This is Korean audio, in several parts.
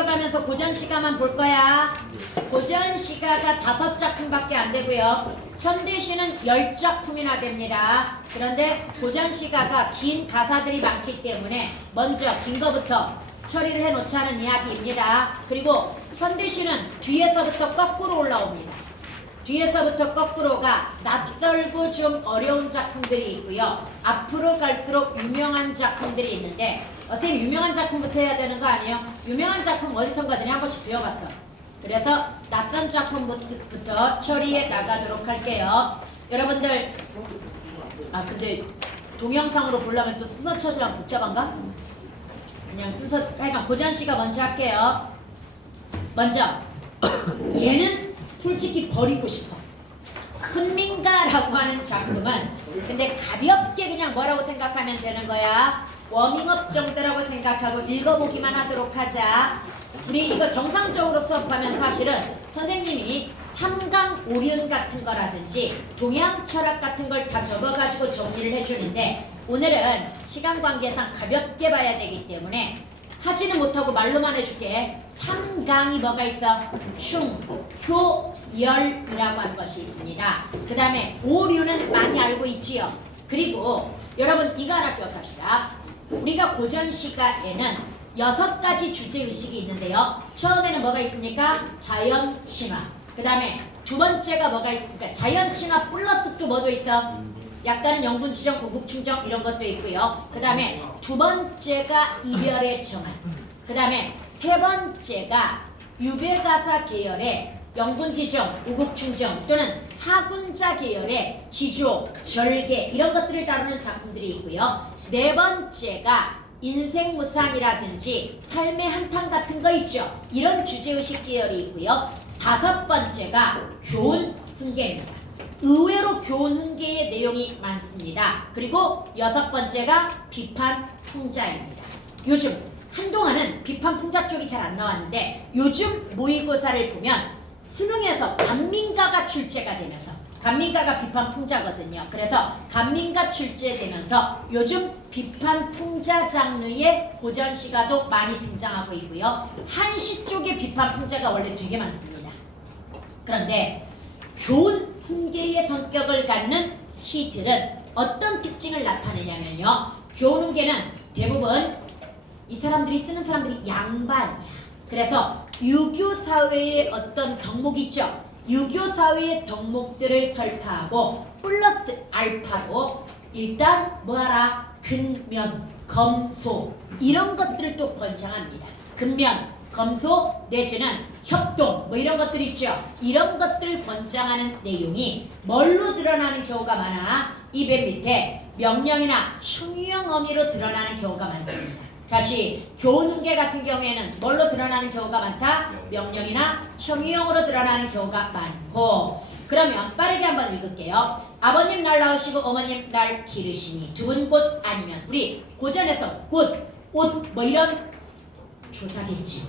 넘겨가면서 고전시가만 볼 거야. 고전시가가 5작품밖에 안 되고요. 현대시는 10작품이나 됩니다. 그런데 고전시가가 긴 가사들이 많기 때문에 먼저 긴 거부터 처리를 해놓자는 이야기입니다. 그리고 현대시는 뒤에서부터 거꾸로 올라옵니다. 뒤에서부터 거꾸로가 낯설고 좀 어려운 작품들이 있고요. 앞으로 갈수록 유명한 작품들이 있는데 선생님 유명한 작품부터 해야 되는 거 아니에요? 유명한 작품 어디선가 전에 한 번씩 배워봤어. 그래서 낯선 작품부터 처리해 나가도록 할게요. 여러분들 근데 동영상으로 보려면 또 순서 처리랑 복잡한가? 그냥 순서 그러니까 고전시가 먼저 할게요. 먼저 얘는 솔직히 버리고 싶어. 훈민가라고 하는 작품은 근데 가볍게 그냥 뭐라고 생각하면 되는 거야. 워밍업 정도라고 생각하고 읽어보기만 하도록 하자. 우리 이거 정상적으로 수업하면 사실은 선생님이 삼강오륜 같은 거라든지 동양 철학 같은 걸 다 적어가지고 정리를 해주는데 오늘은 시간 관계상 가볍게 봐야 되기 때문에 하지는 못하고 말로만 해줄게. 삼강이 뭐가 있어? 충, 효, 열이라고 하는 것이 있습니다. 그 다음에 오류는 많이 알고 있지요. 그리고 여러분 이거 하나 기억합시다. 우리가 고전시가에는 6가지 주제의식이 있는데요. 처음에는 뭐가 있습니까? 자연친화. 그 다음에 두 번째가 뭐가 있습니까? 자연친화 플러스 또 뭐도 있어? 약간은 영분지정, 구국충정 이런 것도 있고요. 그 다음에 두 번째가 이별의 정한. 그 다음에 세 번째가 유배가사 계열의 영분지정, 우국충정 또는 사군자 계열의 지조, 절개 이런 것들을 다루는 작품들이 있고요. 네 번째가 인생무상이라든지 삶의 한탄 같은 거 있죠. 이런 주제의식 계열이 있고요. 다섯 번째가 교훈 훈계입니다. 의외로 교훈 훈계의 내용이 많습니다. 그리고 여섯 번째가 비판 풍자입니다. 요즘 한동안은 비판 풍자 쪽이 잘 안 나왔는데 요즘 모의고사를 보면 수능에서 간민가가 출제가 되면서 간민가가 비판 풍자거든요. 그래서 간민가 출제되면서 요즘 비판 풍자 장르의 고전시가도 많이 등장하고 있고요. 한시 쪽의 비판 풍자가 원래 되게 많습니다. 그런데 교훈 훈계의 성격을 갖는 시들은 어떤 특징을 나타내냐면요. 교훈 훈계는 대부분 이 사람들이 쓰는 사람들이 양반이야. 그래서 유교 사회의 어떤 덕목 있죠. 유교 사회의 덕목들을 설파하고 플러스 알파로 일단 뭐하라? 근면, 검소 이런 것들을 또 권장합니다. 근면, 검소 내지는 협동 뭐 이런 것들 있죠. 이런 것들 권장하는 내용이 뭘로 드러나는 경우가 많아? 이 맨 밑에 명령이나 청유형 어미로 드러나는 경우가 많습니다. 다시 교훈 훈계 같은 경우에는 뭘로 드러나는 경우가 많다? 명령이나 청유형으로 드러나는 경우가 많고. 그러면 빠르게 한번 읽을게요. 아버님 날 낳으시고 어머님 날 기르시니 두 분 곧 아니면 우리 고전에서 곧, 옷 뭐 이런 조사겠지.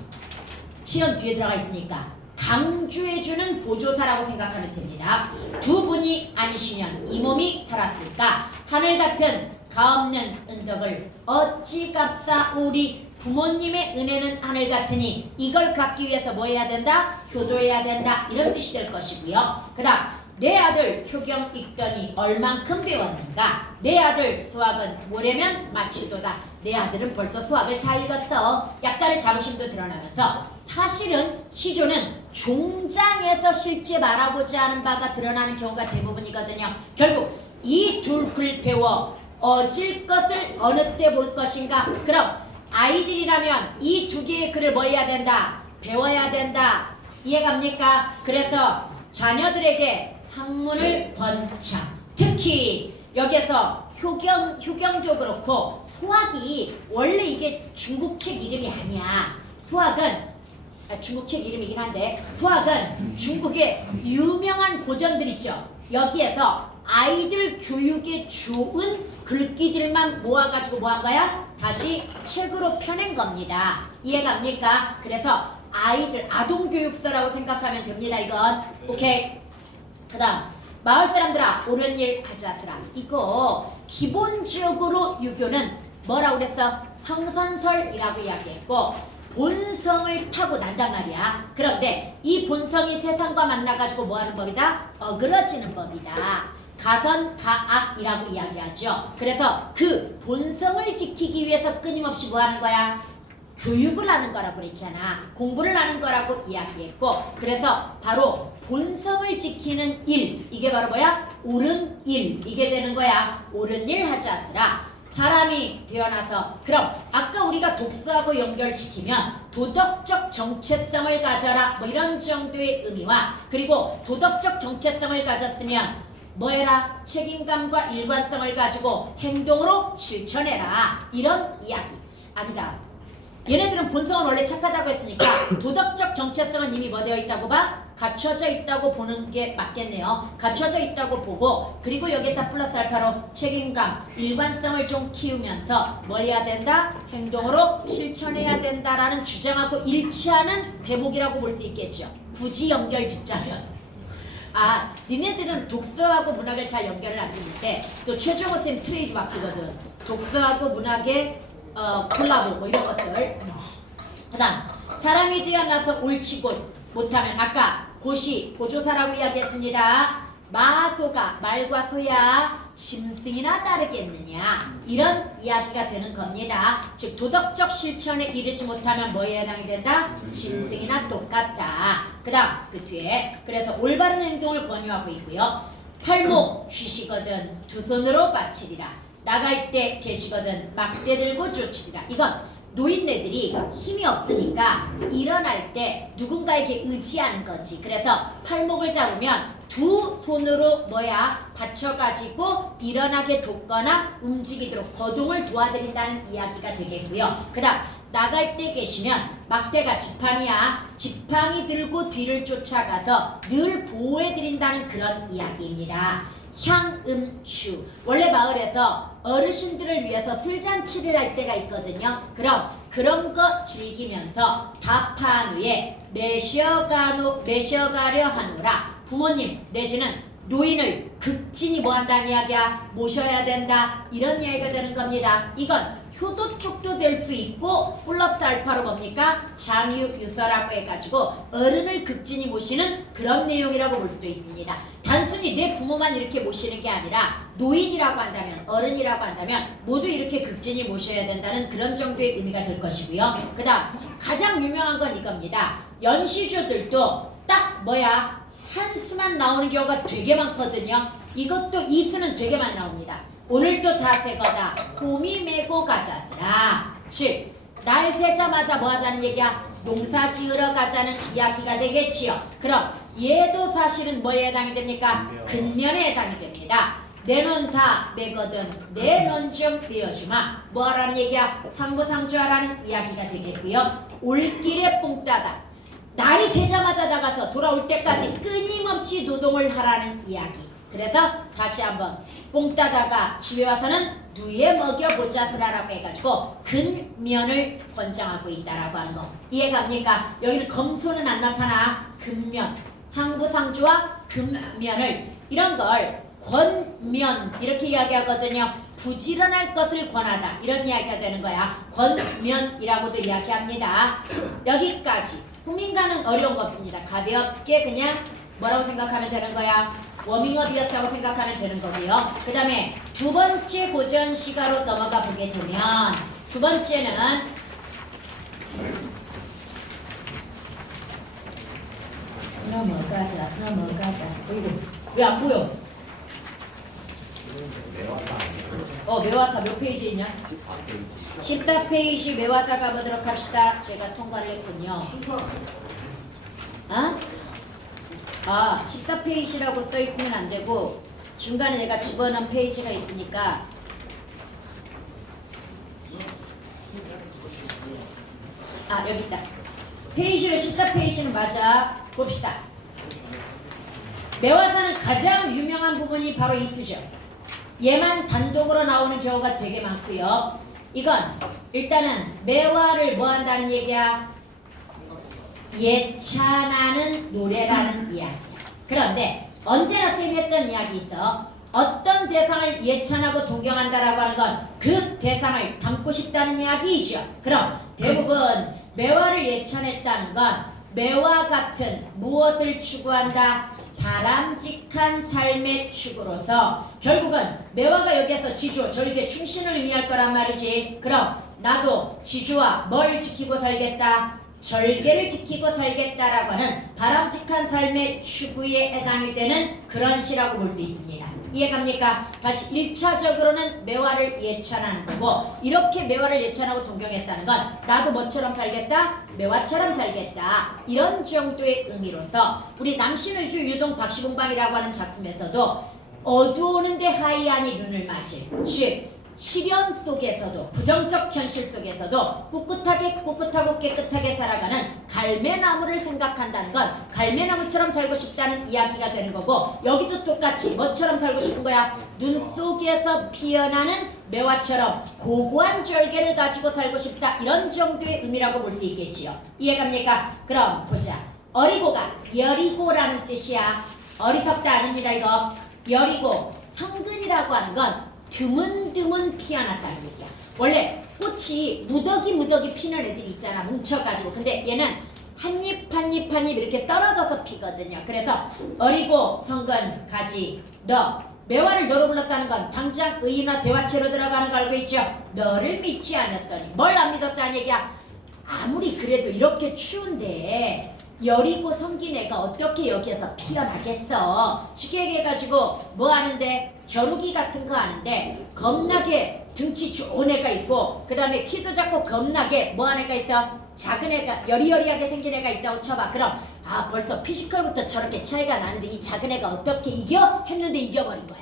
시연 뒤에 들어가 있으니까 강조해주는 보조사라고 생각하면 됩니다. 두 분이 아니시면 이 몸이 살았을까? 하늘 같은 가없는 은덕을 어찌 갚사 우리 부모님의 은혜는 하늘 같으니 이걸 갚기 위해서 뭐 해야 된다? 효도해야 된다. 이런 뜻이 될 것이고요. 그 다음 내 아들 효경 읽더니 얼만큼 배웠는가? 내 아들 수학은 모레면 마치도다. 내 아들은 벌써 수학을 다 읽었어. 약간의 자부심도 드러나면서 사실은 시조는 종장에서 실제 말하고자 하는 바가 드러나는 경우가 대부분이거든요. 결국 이 둘 글 배워 어질 것을 어느 때 볼 것인가? 그럼 아이들이라면 이 두 개의 글을 뭐 해야 된다? 배워야 된다. 이해갑니까? 그래서 자녀들에게 학문을 권장. 특히 여기에서 효경도 그렇고 수학이 원래 이게 중국책 이름이 아니야. 수학은 중국책 이름이긴 한데 수학은 중국의 유명한 고전들 있죠. 여기에서 아이들 교육에 좋은 글귀들만 모아가지고 뭐 한 거야? 다시 책으로 펴낸 겁니다. 이해갑니까? 그래서 아이들 아동교육서라고 생각하면 됩니다. 이건 오케이. 그 다음 마을 사람들아 옳은 일 하자스라. 이거 기본적으로 유교는 뭐라고 그랬어? 성선설이라고 이야기했고 본성을 타고 난단 말이야. 그런데 이 본성이 세상과 만나가지고 뭐하는 법이다? 어그러지는 법이다. 가선가악이라고 이야기하죠. 그래서 그 본성을 지키기 위해서 끊임없이 뭐하는 거야? 교육을 하는 거라고 그랬잖아. 공부를 하는 거라고 이야기했고, 그래서 바로 본성을 지키는 일, 이게 바로 뭐야? 옳은 일, 이게 되는 거야. 옳은 일 하자스라. 사람이 태어나서, 그럼 아까 우리가 독서하고 연결시키면 도덕적 정체성을 가져라, 뭐 이런 정도의 의미와, 그리고 도덕적 정체성을 가졌으면 뭐해라? 책임감과 일관성을 가지고 행동으로 실천해라, 이런 이야기. 아니다, 얘네들은 본성은 원래 착하다고 했으니까 도덕적 정체성은 이미 뭐 되어 있다고 봐? 갖춰져 있다고 보는 게 맞겠네요. 갖춰져 있다고 보고, 그리고 여기에다 플러스 알파로 책임감, 일관성을 좀 키우면서 뭘 해야 된다? 행동으로 실천해야 된다라는 주장하고 일치하는 대목이라고 볼 수 있겠죠. 굳이 연결 짓자면. 아, 니네들은 독서하고 문학을 잘 연결을 안 짓는데, 또 최종호 쌤 트레이드 마크거든. 독서하고 문학의 콜라보 뭐 이런 것들. 그다음 사람이 태어나서 옳지고 못하면 아까 고시 고조사라고 이야기했습니다. 마소가 말과 소야 짐승이나 따르겠느냐, 이런 이야기가 되는 겁니다. 즉 도덕적 실천에 이르지 못하면 뭐에 해당이 된다? 짐승이나 똑같다. 그다음 그 뒤에 그래서 올바른 행동을 권유하고 있고요. 팔목 쥐시거든 두 손으로 바치리라. 나갈 때 계시거든 막대 들고 쫓으리라. 이건 노인네들이 힘이 없으니까 일어날 때 누군가에게 의지하는 거지. 그래서 팔목을 잡으면 두 손으로 뭐야? 받쳐가지고 일어나게 돕거나 움직이도록 거동을 도와드린다는 이야기가 되겠고요. 그 다음 나갈 때 계시면 막대가 지팡이야. 지팡이 들고 뒤를 쫓아가서 늘 보호해드린다는 그런 이야기입니다. 향음추. 원래 마을에서 어르신들을 위해서 술잔치를 할 때가 있거든요. 그럼 그런 거 즐기면서 답한 후에 매셔가려 하노라. 부모님 내지는 노인을 극진히 뭐한다는 이야기야? 모셔야 된다, 이런 이야기가 되는 겁니다. 이건 효도 쪽도 될 수 있고 플러스 알파로 뭡니까? 장유유서라고 해가지고 어른을 극진히 모시는 그런 내용이라고 볼 수도 있습니다. 단순히 내 부모만 이렇게 모시는 게 아니라 노인이라고 한다면, 어른이라고 한다면 모두 이렇게 극진히 모셔야 된다는 그런 정도의 의미가 될 것이고요. 그 다음 가장 유명한 건 이겁니다. 연시조들도 딱 뭐야? 한 수만 나오는 경우가 되게 많거든요. 이것도 이 수는 되게 많이 나옵니다. 오늘도 다 새거다. 봄이 메고 가자더라. 즉 날 새자마자 뭐 하자는 얘기야? 농사 지으러 가자는 이야기가 되겠지요. 그럼 얘도 사실은 뭐에 해당이 됩니까? 근면에 해당이 됩니다. 내 눈 다 메거든 내 눈 좀 메어주마. 뭐하라는 얘기야? 상부상조하라는 이야기가 되겠고요. 올길에 뽕 따다. 날이 새자마자 나가서 돌아올 때까지 끊임없이 노동을 하라는 이야기. 그래서 다시 한번 뽕 따다가 집에 와서는 누에 먹여보자스라라고 해가지고 근면을 권장하고 있다라고 하는 거 이해갑니까? 여기는 검소는 안 나타나. 근면, 상부상조와 근면을, 이런 걸 권면 이렇게 이야기하거든요. 부지런할 것을 권하다, 이런 이야기가 되는 거야. 권면이라고도 이야기합니다. 여기까지. 국민과는 어려운 거 없습니다. 가볍게 그냥 뭐라고 생각하면 되는 거야? 워밍업이었다고 생각하면 되는 거고요. 그 다음에 두 번째 고전 시가로 넘어가 보게 되면, 두 번째는 넘어가자. 어이구, 왜 안 보여? 매화사 몇 페이지 있냐? 14페이지 매화사 가보도록 합시다. 제가 통과를 했군요. 14페이지라고 써있으면 안 되고 중간에 내가 집어넣은 페이지가 있으니까 여기 있다. 페이지로 14페이지는 맞아. 봅시다. 매화사는 가장 유명한 부분이 바로 이 수죠. 얘만 단독으로 나오는 경우가 되게 많고요. 이건 일단은 매화를 뭐 한다는 얘기야? 예찬하는 노래라는 이야기야. 그런데 언제나 쌤이 했던 이야기 있어. 어떤 대상을 예찬하고 동경한다라고 하는 건 그 대상을 담고 싶다는 이야기이죠. 그럼 대부분 매화를 예찬했다는 건 매와 같은 무엇을 추구한다? 바람직한 삶의 추구로서 결국은 매화가 여기에서 지조, 절개, 충신을 의미할 거란 말이지. 그럼 나도 지조와 뭘 지키고 살겠다? 절개를 지키고 살겠다라고 하는 바람직한 삶의 추구에 해당이 되는 그런 시라고 볼 수 있습니다. 이해갑니까? 다시 1차적으로는 매화를 예찬하는 거고 이렇게 매화를 예찬하고 동경했다는 건 나도 뭐처럼 살겠다? 매화처럼 살겠다. 이런 정도의 의미로서 우리 남신의주 유동 박시공방이라고 하는 작품에서도 어두우는데 하이안이 눈을 맞을 즉 시련 속에서도 부정적 현실 속에서도 꿋꿋하고 깨끗하게 살아가는 갈매나무를 생각한다는 건 갈매나무처럼 살고 싶다는 이야기가 되는 거고 여기도 똑같이 뭐처럼 살고 싶은 거야? 눈 속에서 피어나는 매화처럼 고고한 절개를 가지고 살고 싶다 이런 정도의 의미라고 볼 수 있겠지요. 이해갑니까? 그럼 보자. 어리고가 여리고라는 뜻이야. 어리석다 아닙니다 이거. 여리고 성근이라고 하는 건 드문드문 피어났다는 얘기야. 원래 꽃이 무더기 피는 애들이 있잖아. 뭉쳐가지고. 근데 얘는 한 잎 이렇게 떨어져서 피거든요. 그래서 어리고 성근 가지 너 매화를 너로 불렀다는 건 당장 의인화 대화체로 들어가는 거 알고 있죠? 너를 믿지 않았더니 뭘 안 믿었다는 얘기야. 아무리 그래도 이렇게 추운데 여리고 성긴 애가 어떻게 여기에서 피어나겠어. 쉽게 얘기해가지고 뭐 하는데 겨루기 같은 거 하는데 겁나게 등치 좋은 애가 있고 그 다음에 키도 작고 겁나게 뭐 하는 애가 있어? 작은 애가 여리여리하게 생긴 애가 있다고 쳐봐. 그럼 아 벌써 피지컬부터 저렇게 차이가 나는데 이 작은 애가 어떻게 이겨? 했는데 이겨버린 거야.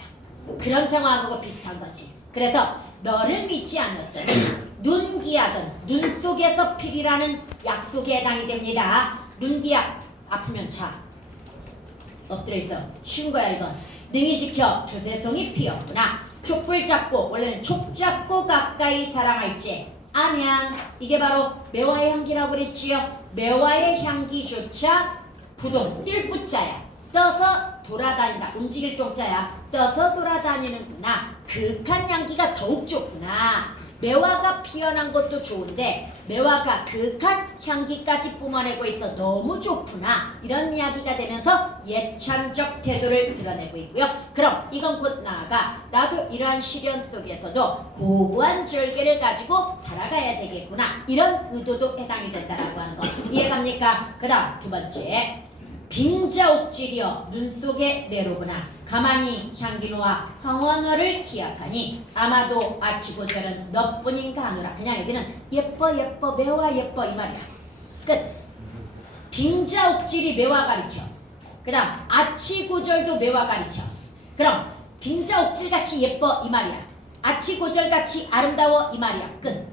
그런 상황하고 비슷한 거지. 그래서 너를 믿지 않았더니 눈기약은 눈 속에서 필이라는 약속에 해당이 됩니다. 눈기약 아프면 자 엎드려 있어. 쉬운 거야 이건. 능이 지켜 두세송이 피었구나. 촛불 잡고 원래는 촉 잡고 가까이 사랑할지 암양 이게 바로 매화의 향기라고 그랬지요. 매화의 향기조차 부동 뜰붙자야. 떠서 돌아다닌다. 움직일 동자야. 떠서 돌아다니는구나. 그윽한 향기가 더욱 좋구나. 매화가 피어난 것도 좋은데 매화가 그윽한 향기까지 뿜어내고 있어 너무 좋구나. 이런 이야기가 되면서 예찬적 태도를 드러내고 있고요. 그럼 이건 곧 나아가 나도 이러한 시련 속에서도 고고한 절개를 가지고 살아가야 되겠구나. 이런 의도도 해당이 된다라고 하는 거 이해갑니까? 그 다음 두 번째 빙자옥질이여 눈 속에 내로구나. 가만히 향기노와 황원어를 기약하니 아마도 아치고절은 너뿐인가 하노라. 그냥 여기는 예뻐 매화 예뻐 이 말이야. 끝. 빙자옥질이 매화 가리켜. 그 다음 아치고절도 매화 가리켜. 그럼 빙자옥질같이 예뻐 이 말이야. 아치고절같이 아름다워 이 말이야. 끝.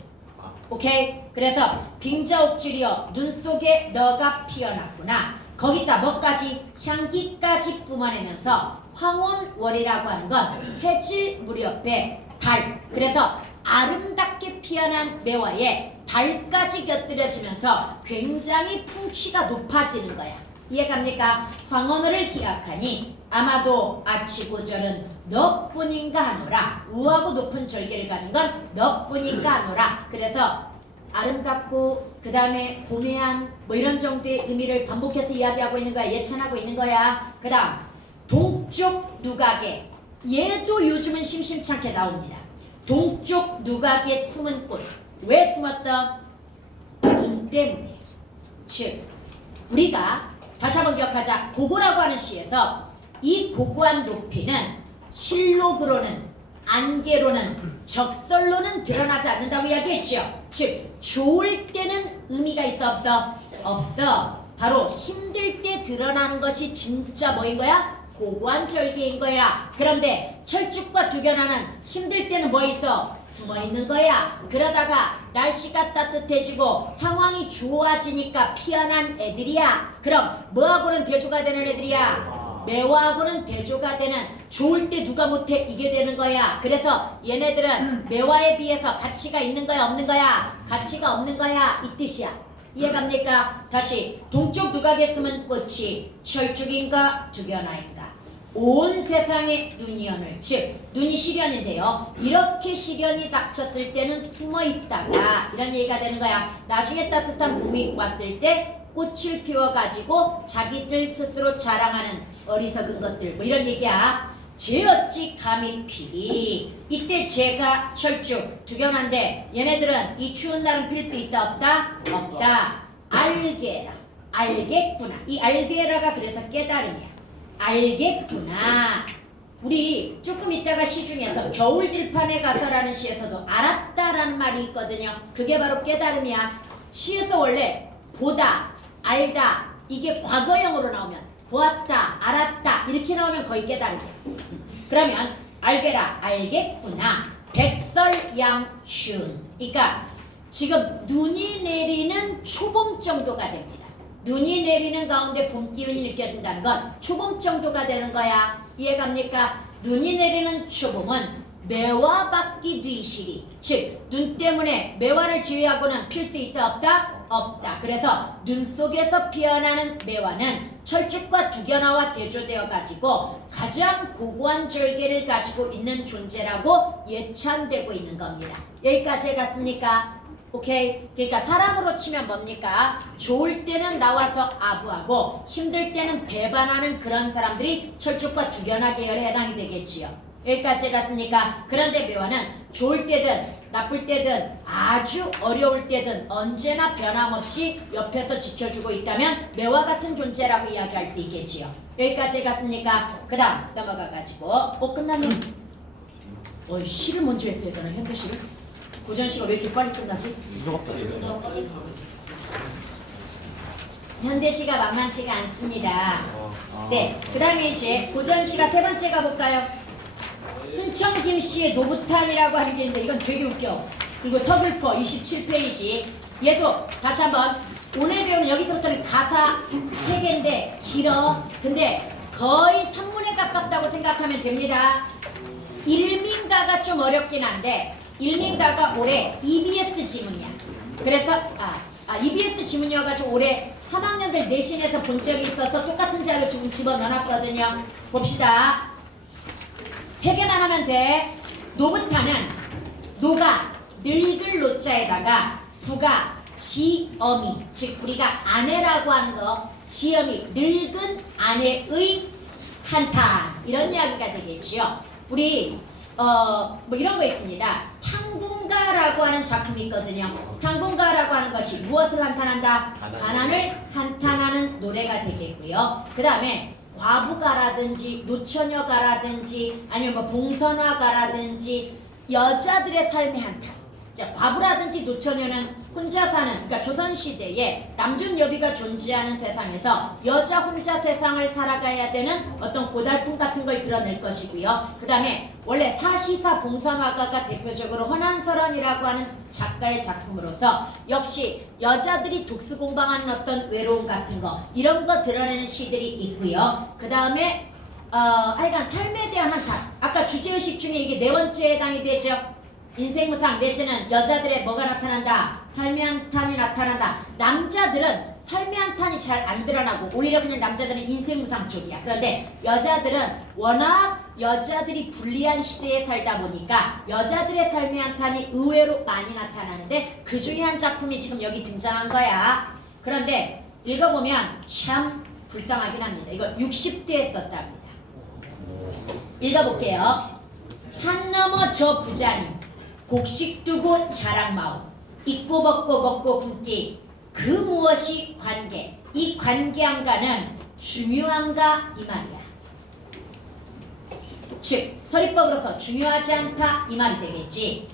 오케이? 그래서 빙자옥질이여 눈 속에 너가 피어났구나. 거기다 뭐까지? 향기까지 뿜어내면서 황혼월이라고 하는 건 해질 무렵에 달. 그래서 아름답게 피어난 매화에 달까지 곁들여지면서 굉장히 풍취가 높아지는 거야. 이해갑니까? 황혼월을 기약하니 아마도 아치고절은 너뿐인가 하노라. 우하고 높은 절개를 가진 건 너뿐인가 하노라. 그래서 아름답고 그 다음에 고매한 뭐 이런 정도의 의미를 반복해서 이야기하고 있는 거야. 예찬하고 있는 거야. 그 다음 동쪽 누각에 얘도 요즘은 심심찮게 나옵니다. 동쪽 누각에 숨은 꽃. 왜 숨었어? 눈 때문에. 즉 우리가 다시 한번 기억하자. 고고라고 하는 시에서 이 고고한 높이는 실록으로는 안개로는 적설로는 드러나지 않는다고 이야기했죠. 즉 좋을 때는 의미가 있어 없어? 없어. 바로 힘들 때 드러나는 것이 진짜 뭐인 거야? 고고한 절개인 거야. 그런데 철쭉과 두견하는 힘들 때는 뭐 있어? 숨어 있는 거야. 그러다가 날씨가 따뜻해지고 상황이 좋아지니까 피어난 애들이야. 그럼 뭐하고는 대조가 되는 애들이야? 매화하고는 대조가 되는. 좋을 때 누가 못해? 이게 되는 거야. 그래서 얘네들은 매화에 비해서 가치가 있는 거야 없는 거야? 가치가 없는 거야 이 뜻이야. 이해갑니까? 다시 동쪽 누각에 숨은 꽃이 철쭉인가 두견화인가? 온 세상에 눈이 오늘 즉 눈이 시련인데요. 이렇게 시련이 닥쳤을 때는 숨어 있다가 이런 얘기가 되는 거야. 나중에 따뜻한 봄이 왔을 때 꽃을 피워가지고 자기들 스스로 자랑하는 어리석은 것들 뭐 이런 얘기야. 제 어찌 감히 피리. 이때 제가 철쭉 두견한데 얘네들은 이 추운 날은 필 수 있다 없다? 없다. 알게라. 알겠구나. 이 알게라가 그래서 깨달음이야. 알겠구나. 우리 조금 이따가 시 중에서 겨울 들판에 가서라는 시에서도 알았다라는 말이 있거든요. 그게 바로 깨달음이야. 시에서 원래 보다, 알다 이게 과거형으로 나오면 보았다, 알았다 이렇게 나오면 거의 깨달음이야. 그러면 알게라, 알겠구나. 백설양춘. 그러니까 지금 눈이 내리는 초봄 정도가 됩니다. 눈이 내리는 가운데 봄 기운이 느껴진다는 건 초봄 정도가 되는 거야. 이해갑니까? 눈이 내리는 초봄은 매화받기 뒤시리. 즉, 눈 때문에 매화를 지휘하고는 필 수 있다 없다? 없다. 그래서 눈 속에서 피어나는 매화는 철쭉과 두견화와 대조되어 가지고 가장 고고한 절개를 가지고 있는 존재라고 예찬되고 있는 겁니다. 여기까지 해갔습니까? 오케이. 그러니까 사람으로 치면 뭡니까? 좋을 때는 나와서 아부하고 힘들 때는 배반하는 그런 사람들이 철쭉과 두견화 계열에 해당이 되겠지요. 여기까지 해갔습니까? 그런데 매화는 좋을 때든 나쁠 때든 아주 어려울 때든 언제나 변함없이 옆에서 지켜주고 있다면 매화 같은 존재라고 이야기할 수 있겠지요. 여기까지 해갔습니까? 그 다음 넘어가가지고 끝나면 시를 먼저 했어야 되나 현대 시를? 고전 시가 왜 이렇게 빨리 끝나지? 현대 시가 만만치가 않습니다. 네, 그 다음에 이제 고전 시가 세 번째 가볼까요? 순천 김씨의 노부탄이라고 하는 게 있는데 이건 되게 웃겨. 이거 서글퍼 27페이지. 얘도 다시 한번 오늘 배우는 여기서부터는 가사 3개인데 길어. 근데 거의 산문에 가깝다고 생각하면 됩니다. 일민가가 좀 어렵긴 한데 일민가가 올해 EBS 지문이야. 그래서 EBS 지문이어가지고 올해 3학년들 내신에서 본 적이 있어서 똑같은 자료 지금 집어넣어놨거든요. 봅시다. 3개만 하면 돼. 노부타는 노가 늙을 노자에다가 부가 지어미, 즉 우리가 아내라고 하는 거 지어미, 늙은 아내의 한탄 이런 이야기가 되겠지요. 우리 뭐 이런 거 있습니다. 탕군가라고 하는 작품이 있거든요. 탕군가라고 하는 것이 무엇을 한탄한다? 가난을 한탄하는 노래가 되겠고요. 그 다음에 과부가라든지 노처녀가라든지 아니면 뭐 봉선화가라든지 여자들의 삶의 한탄. 자, 과부라든지 노처녀는 혼자 사는, 그러니까 조선시대에 남존 여비가 존재하는 세상에서 여자 혼자 세상을 살아가야 되는 어떤 고달픔 같은 걸 드러낼 것이고요. 그 다음에 원래 사시사 봉선화가가 대표적으로 허난설원이라고 하는 작가의 작품으로서 역시 여자들이 독수공방하는 어떤 외로움 같은 거 이런 거 드러내는 시들이 있고요. 그 다음에 하여간 삶에 대한 한탄. 아까 주제의식 중에 이게 4번째에 해당이 되죠. 인생무상 내지는 여자들의 뭐가 나타난다? 삶의 한탄이 나타난다. 남자들은 삶의 한탄이 잘 안 드러나고 오히려 그냥 남자들은 인생무상 쪽이야. 그런데 여자들은 워낙 여자들이 불리한 시대에 살다 보니까 여자들의 삶의 한탄이 의외로 많이 나타나는데 그 중에 한 작품이 지금 여기 등장한 거야. 그런데 읽어보면 참 불쌍하긴 합니다. 이거 60대에 썼답니다. 읽어볼게요. 산 넘어 저 부자님 곡식 두고 자랑마오 입고 벗고 먹고 굶기 그 무엇이 관계 이 관계한가는 중요한가 이 말이야. 즉 서리법으로서 중요하지 않다 이 말이 되겠지.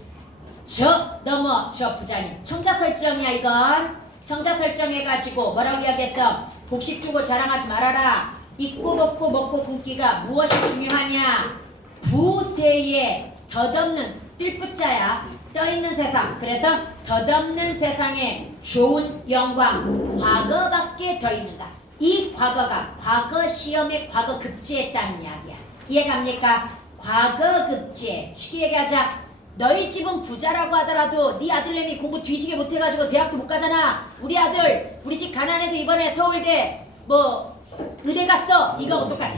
저 넘어 저 부자님 청자 설정이야. 이건 청자 설정해가지고 뭐라고 이야기했어? 곡식 두고 자랑하지 말아라. 입고 벗고 먹고 굶기가 무엇이 중요하냐. 부세에 덧없는 뜰붙자야. 떠있는 세상. 그래서 덧없는 세상에 좋은 영광 과거밖에 더 있는가. 이 과거가 과거 시험에 과거 급제했다는 이야기야. 이해갑니까? 과거 급제. 쉽게 얘기하자. 너희 집은 부자라고 하더라도 네 아들내미 공부 뒤지게 못해가지고 대학도 못 가잖아. 우리 아들 우리 집 가난해도 이번에 서울대 뭐 의대 갔어. 이거하고 똑같아.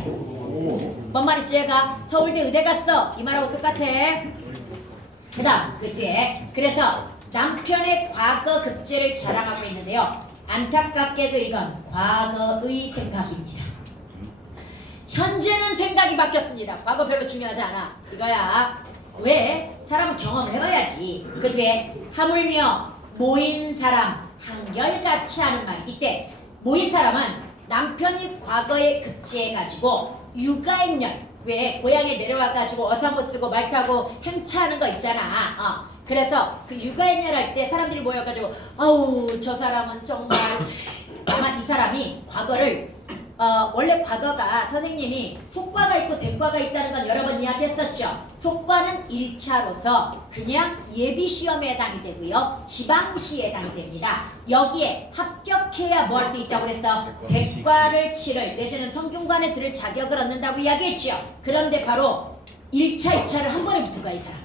뭔 말이지 얘가? 서울대 의대 갔어. 이 말하고 똑같아. 그 다음 그 뒤에 그래서 남편의 과거 급제를 자랑하고 있는데요. 안타깝게도 이건 과거의 생각입니다. 현재는 생각이 바뀌었습니다. 과거 별로 중요하지 않아. 그거야. 왜? 사람은 경험해봐야지. 그 뒤에 하물며 모인 사람 한결같이 하는 말. 이때 모인 사람은 남편이 과거에 급제해가지고 육아행렬 왜 고향에 내려와가지고 어사 못 쓰고 말 타고 행차하는 거 있잖아. 그래서 그 육아행렬 할 때 사람들이 모여가지고 아우 저 사람은 정말 아마 이 사람이 과거를 원래 과거가 선생님이 속과가 있고 대과가 있다는 건 여러 번 이야기했었죠. 속과는 1차로서 그냥 예비시험에 해당이 되고요. 지방시에 해당이 됩니다. 여기에 합격해야 뭐 할 수 있다고 그랬어? 대과를 치를 내지는 성균관에 들을 자격을 얻는다고 이야기했죠. 그런데 바로 1차, 2차를 한 번에 붙은 거야 이 사람.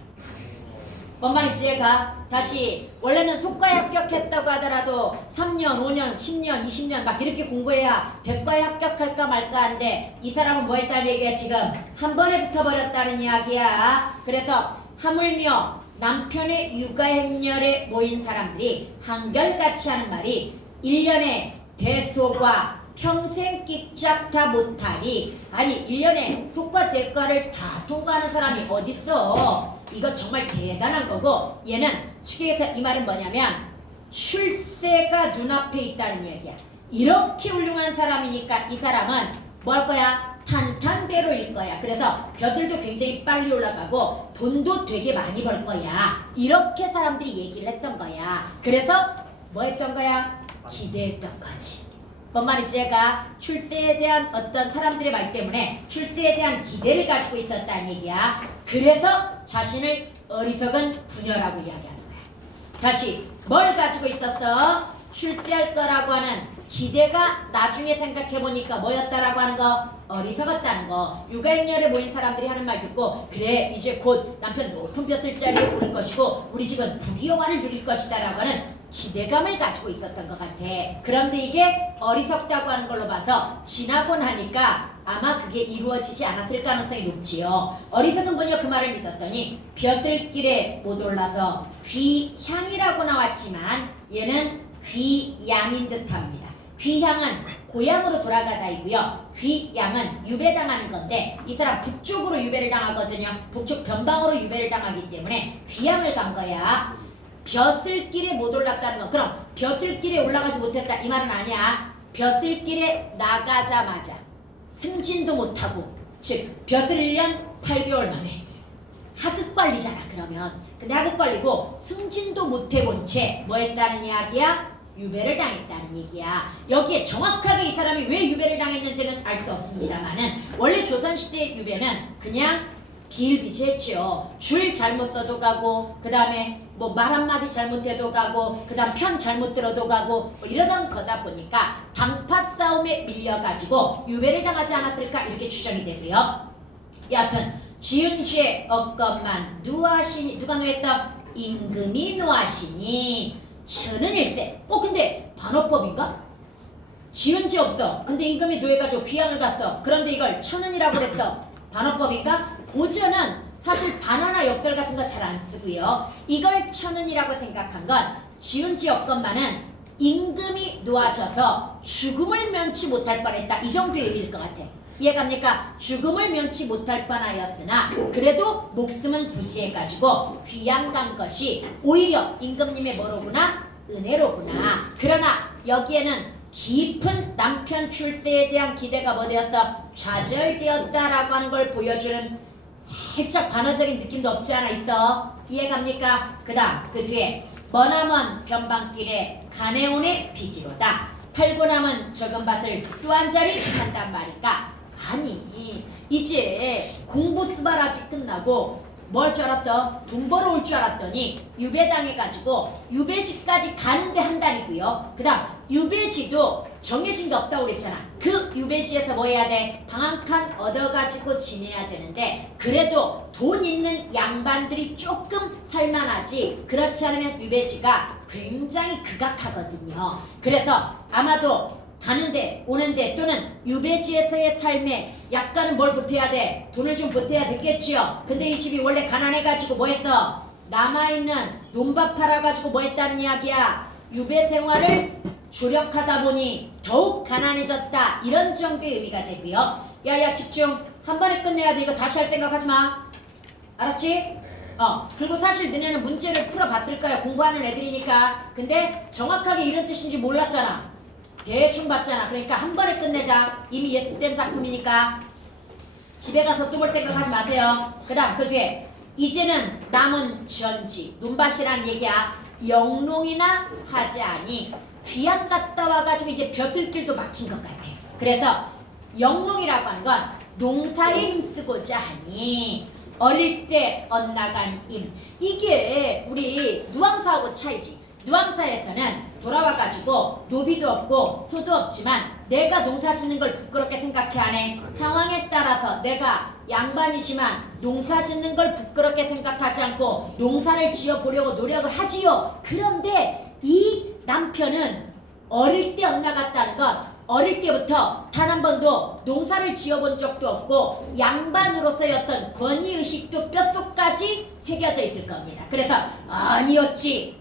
뭔 말인지 얘가 다시 원래는 속과에 합격했다고 하더라도 3년, 5년, 10년, 20년 막 이렇게 공부해야 대과에 합격할까 말까 한데 이 사람은 뭐 했다는 얘기야 지금 한 번에 붙어버렸다는 이야기야. 그래서 하물며 남편의 육아행렬에 모인 사람들이 한결같이 하는 말이 1년에 대소과 평생 끼짝 다 못하니 아니 1년에 속과 대과를 다 통과하는 사람이 어딨어. 이거 정말 대단한 거고 얘는 추격에서 이 말은 뭐냐면 출세가 눈앞에 있다는 얘기야. 이렇게 훌륭한 사람이니까 이 사람은 뭐 할 거야? 탄탄대로일 거야. 그래서 벼슬도 굉장히 빨리 올라가고 돈도 되게 많이 벌 거야. 이렇게 사람들이 얘기를 했던 거야. 그래서 뭐 했던 거야? 기대했던 거지. 뭔 말이지? 얘가 출세에 대한 어떤 사람들의 말 때문에 출세에 대한 기대를 가지고 있었다는 얘기야. 그래서 자신을 어리석은 부녀라고 이야기하는 거야. 다시 뭘 가지고 있었어? 출세할 거라고 하는 기대가 나중에 생각해보니까 뭐였다라고 하는 거? 어리석었다는 거. 육아행렬에 모인 사람들이 하는 말 듣고 그래 이제 곧 남편 높은 벼슬 자리에 오를 것이고 우리 집은 부귀영화를 누릴 것이다 라고 하는 기대감을 가지고 있었던 것 같아. 그런데 이게 어리석다고 하는 걸로 봐서 지나고 나니까 아마 그게 이루어지지 않았을 가능성이 높지요. 어리석은 분이 그 말을 믿었더니 벼슬길에 못 올라서 귀향이라고 나왔지만 얘는 귀양인 듯합니다. 귀향은 고향으로 돌아가다이고요. 귀양은 유배당하는 건데 이 사람 북쪽으로 유배를 당하거든요. 북쪽 변방으로 유배를 당하기 때문에 귀향을 간 거야. 벼슬길에 못 올랐다는 거. 그럼 벼슬길에 올라가지 못했다 이 말은 아니야. 벼슬길에 나가자마자 승진도 못하고 즉 벼슬 1년 8개월 만에 하급관리잖아 그러면. 근데 하급관리고 승진도 못해본 채 뭐 했다는 이야기야? 유배를 당했다는 얘기야. 여기에 정확하게 이 사람이 왜 유배를 당했는지는 알 수 없습니다만은 원래 조선시대의 유배는 그냥 비일비재했죠. 줄 잘못 써도 가고 그 다음에 뭐 말 한마디 잘못해도 가고 그 다음 편 잘못 들어도 가고 뭐 이러던 거다 보니까 당파 싸움에 밀려가지고 유배를 당하지 않았을까 이렇게 추정이 되고요. 여하튼 지은 죄 없건만 누하시니 누가 누했어? 임금이 누하시니 천은 일세. 근데 반어법인가? 지은 죄 없어. 근데 임금이 누해가지고 귀향을 갔어. 그런데 이걸 천은이라고 그랬어. 반어법인가? 고전은 사실 반어나 역설 같은 거 잘 안 쓰고요. 이걸 천은이라고 생각한 건 지은 죄 없건만은 임금이 노하셔서 죽음을 면치 못할 뻔했다. 이 정도의 의미일 것 같아. 이해갑니까? 죽음을 면치 못할 뻔하였으나 그래도 목숨은 부지해가지고 귀양 간 것이 오히려 임금님의 뭐로구나? 은혜로구나. 그러나 여기에는 깊은 남편 출세에 대한 기대가 뭐 되었어? 좌절되었다라고 하는 걸 보여주는 살짝 반어적인 느낌도 없지 않아 있어. 이해갑니까? 그 다음 그 뒤에 머나먼 변방길에 가내온의 비지로다. 팔고 남은 적은 밭을 또 한 자리 한단 말인가? 아니 이제 공부 스바라지 끝나고 뭘 줄 알았어? 돈 벌어올 줄 알았더니 유배당해가지고 유배지까지 가는데 한 달이고요. 그 다음 유배지도 정해진 게 없다고 그랬잖아. 그 유배지에서 뭐 해야 돼? 방 한 칸 얻어가지고 지내야 되는데 그래도 돈 있는 양반들이 조금 살만하지 그렇지 않으면 유배지가 굉장히 극악하거든요. 그래서 아마도 가는데 오는데 또는 유배지에서의 삶에 약간은 뭘 보태야 돼? 돈을 좀 보태야 됐겠지요. 근데 이 집이 원래 가난해가지고 뭐 했어? 남아있는 논밭 팔아가지고 뭐 했다는 이야기야? 유배 생활을 조력하다 보니 더욱 가난해졌다. 이런 정도의 의미가 되고요. 야야 집중. 한 번에 끝내야 돼. 이거 다시 할 생각하지 마. 알았지? 그리고 사실 너네는 문제를 풀어봤을 거야. 공부하는 애들이니까. 근데 정확하게 이런 뜻인지 몰랐잖아. 대충 봤잖아. 그러니까 한 번에 끝내자. 이미 예습된 작품이니까. 집에 가서 또 볼 생각하지 마세요. 그 다음 그 뒤에 이제는 남은 전지 논밭이라는 얘기야. 영농이나 하지 아니 귀양 갔다 와가지고 이제 벼슬길도 막힌 것 같아. 그래서 영농이라고 하는 건 농사에 힘쓰고자 하니 어릴 때 엇나간 임. 이게 우리 누앙사하고 차이지. 누앙사에서는 돌아와가지고 노비도 없고 소도 없지만 내가 농사 짓는 걸 부끄럽게 생각해 안 해. 상황에 따라서 내가 양반이지만 농사 짓는 걸 부끄럽게 생각하지 않고 농사를 지어보려고 노력을 하지요. 그런데 이 남편은 어릴 때 엇나갔다는 건 어릴 때부터 단 한 번도 농사를 지어본 적도 없고 양반으로서의 어떤 권위의식도 뼛속까지 새겨져 있을 겁니다. 그래서 아니었지.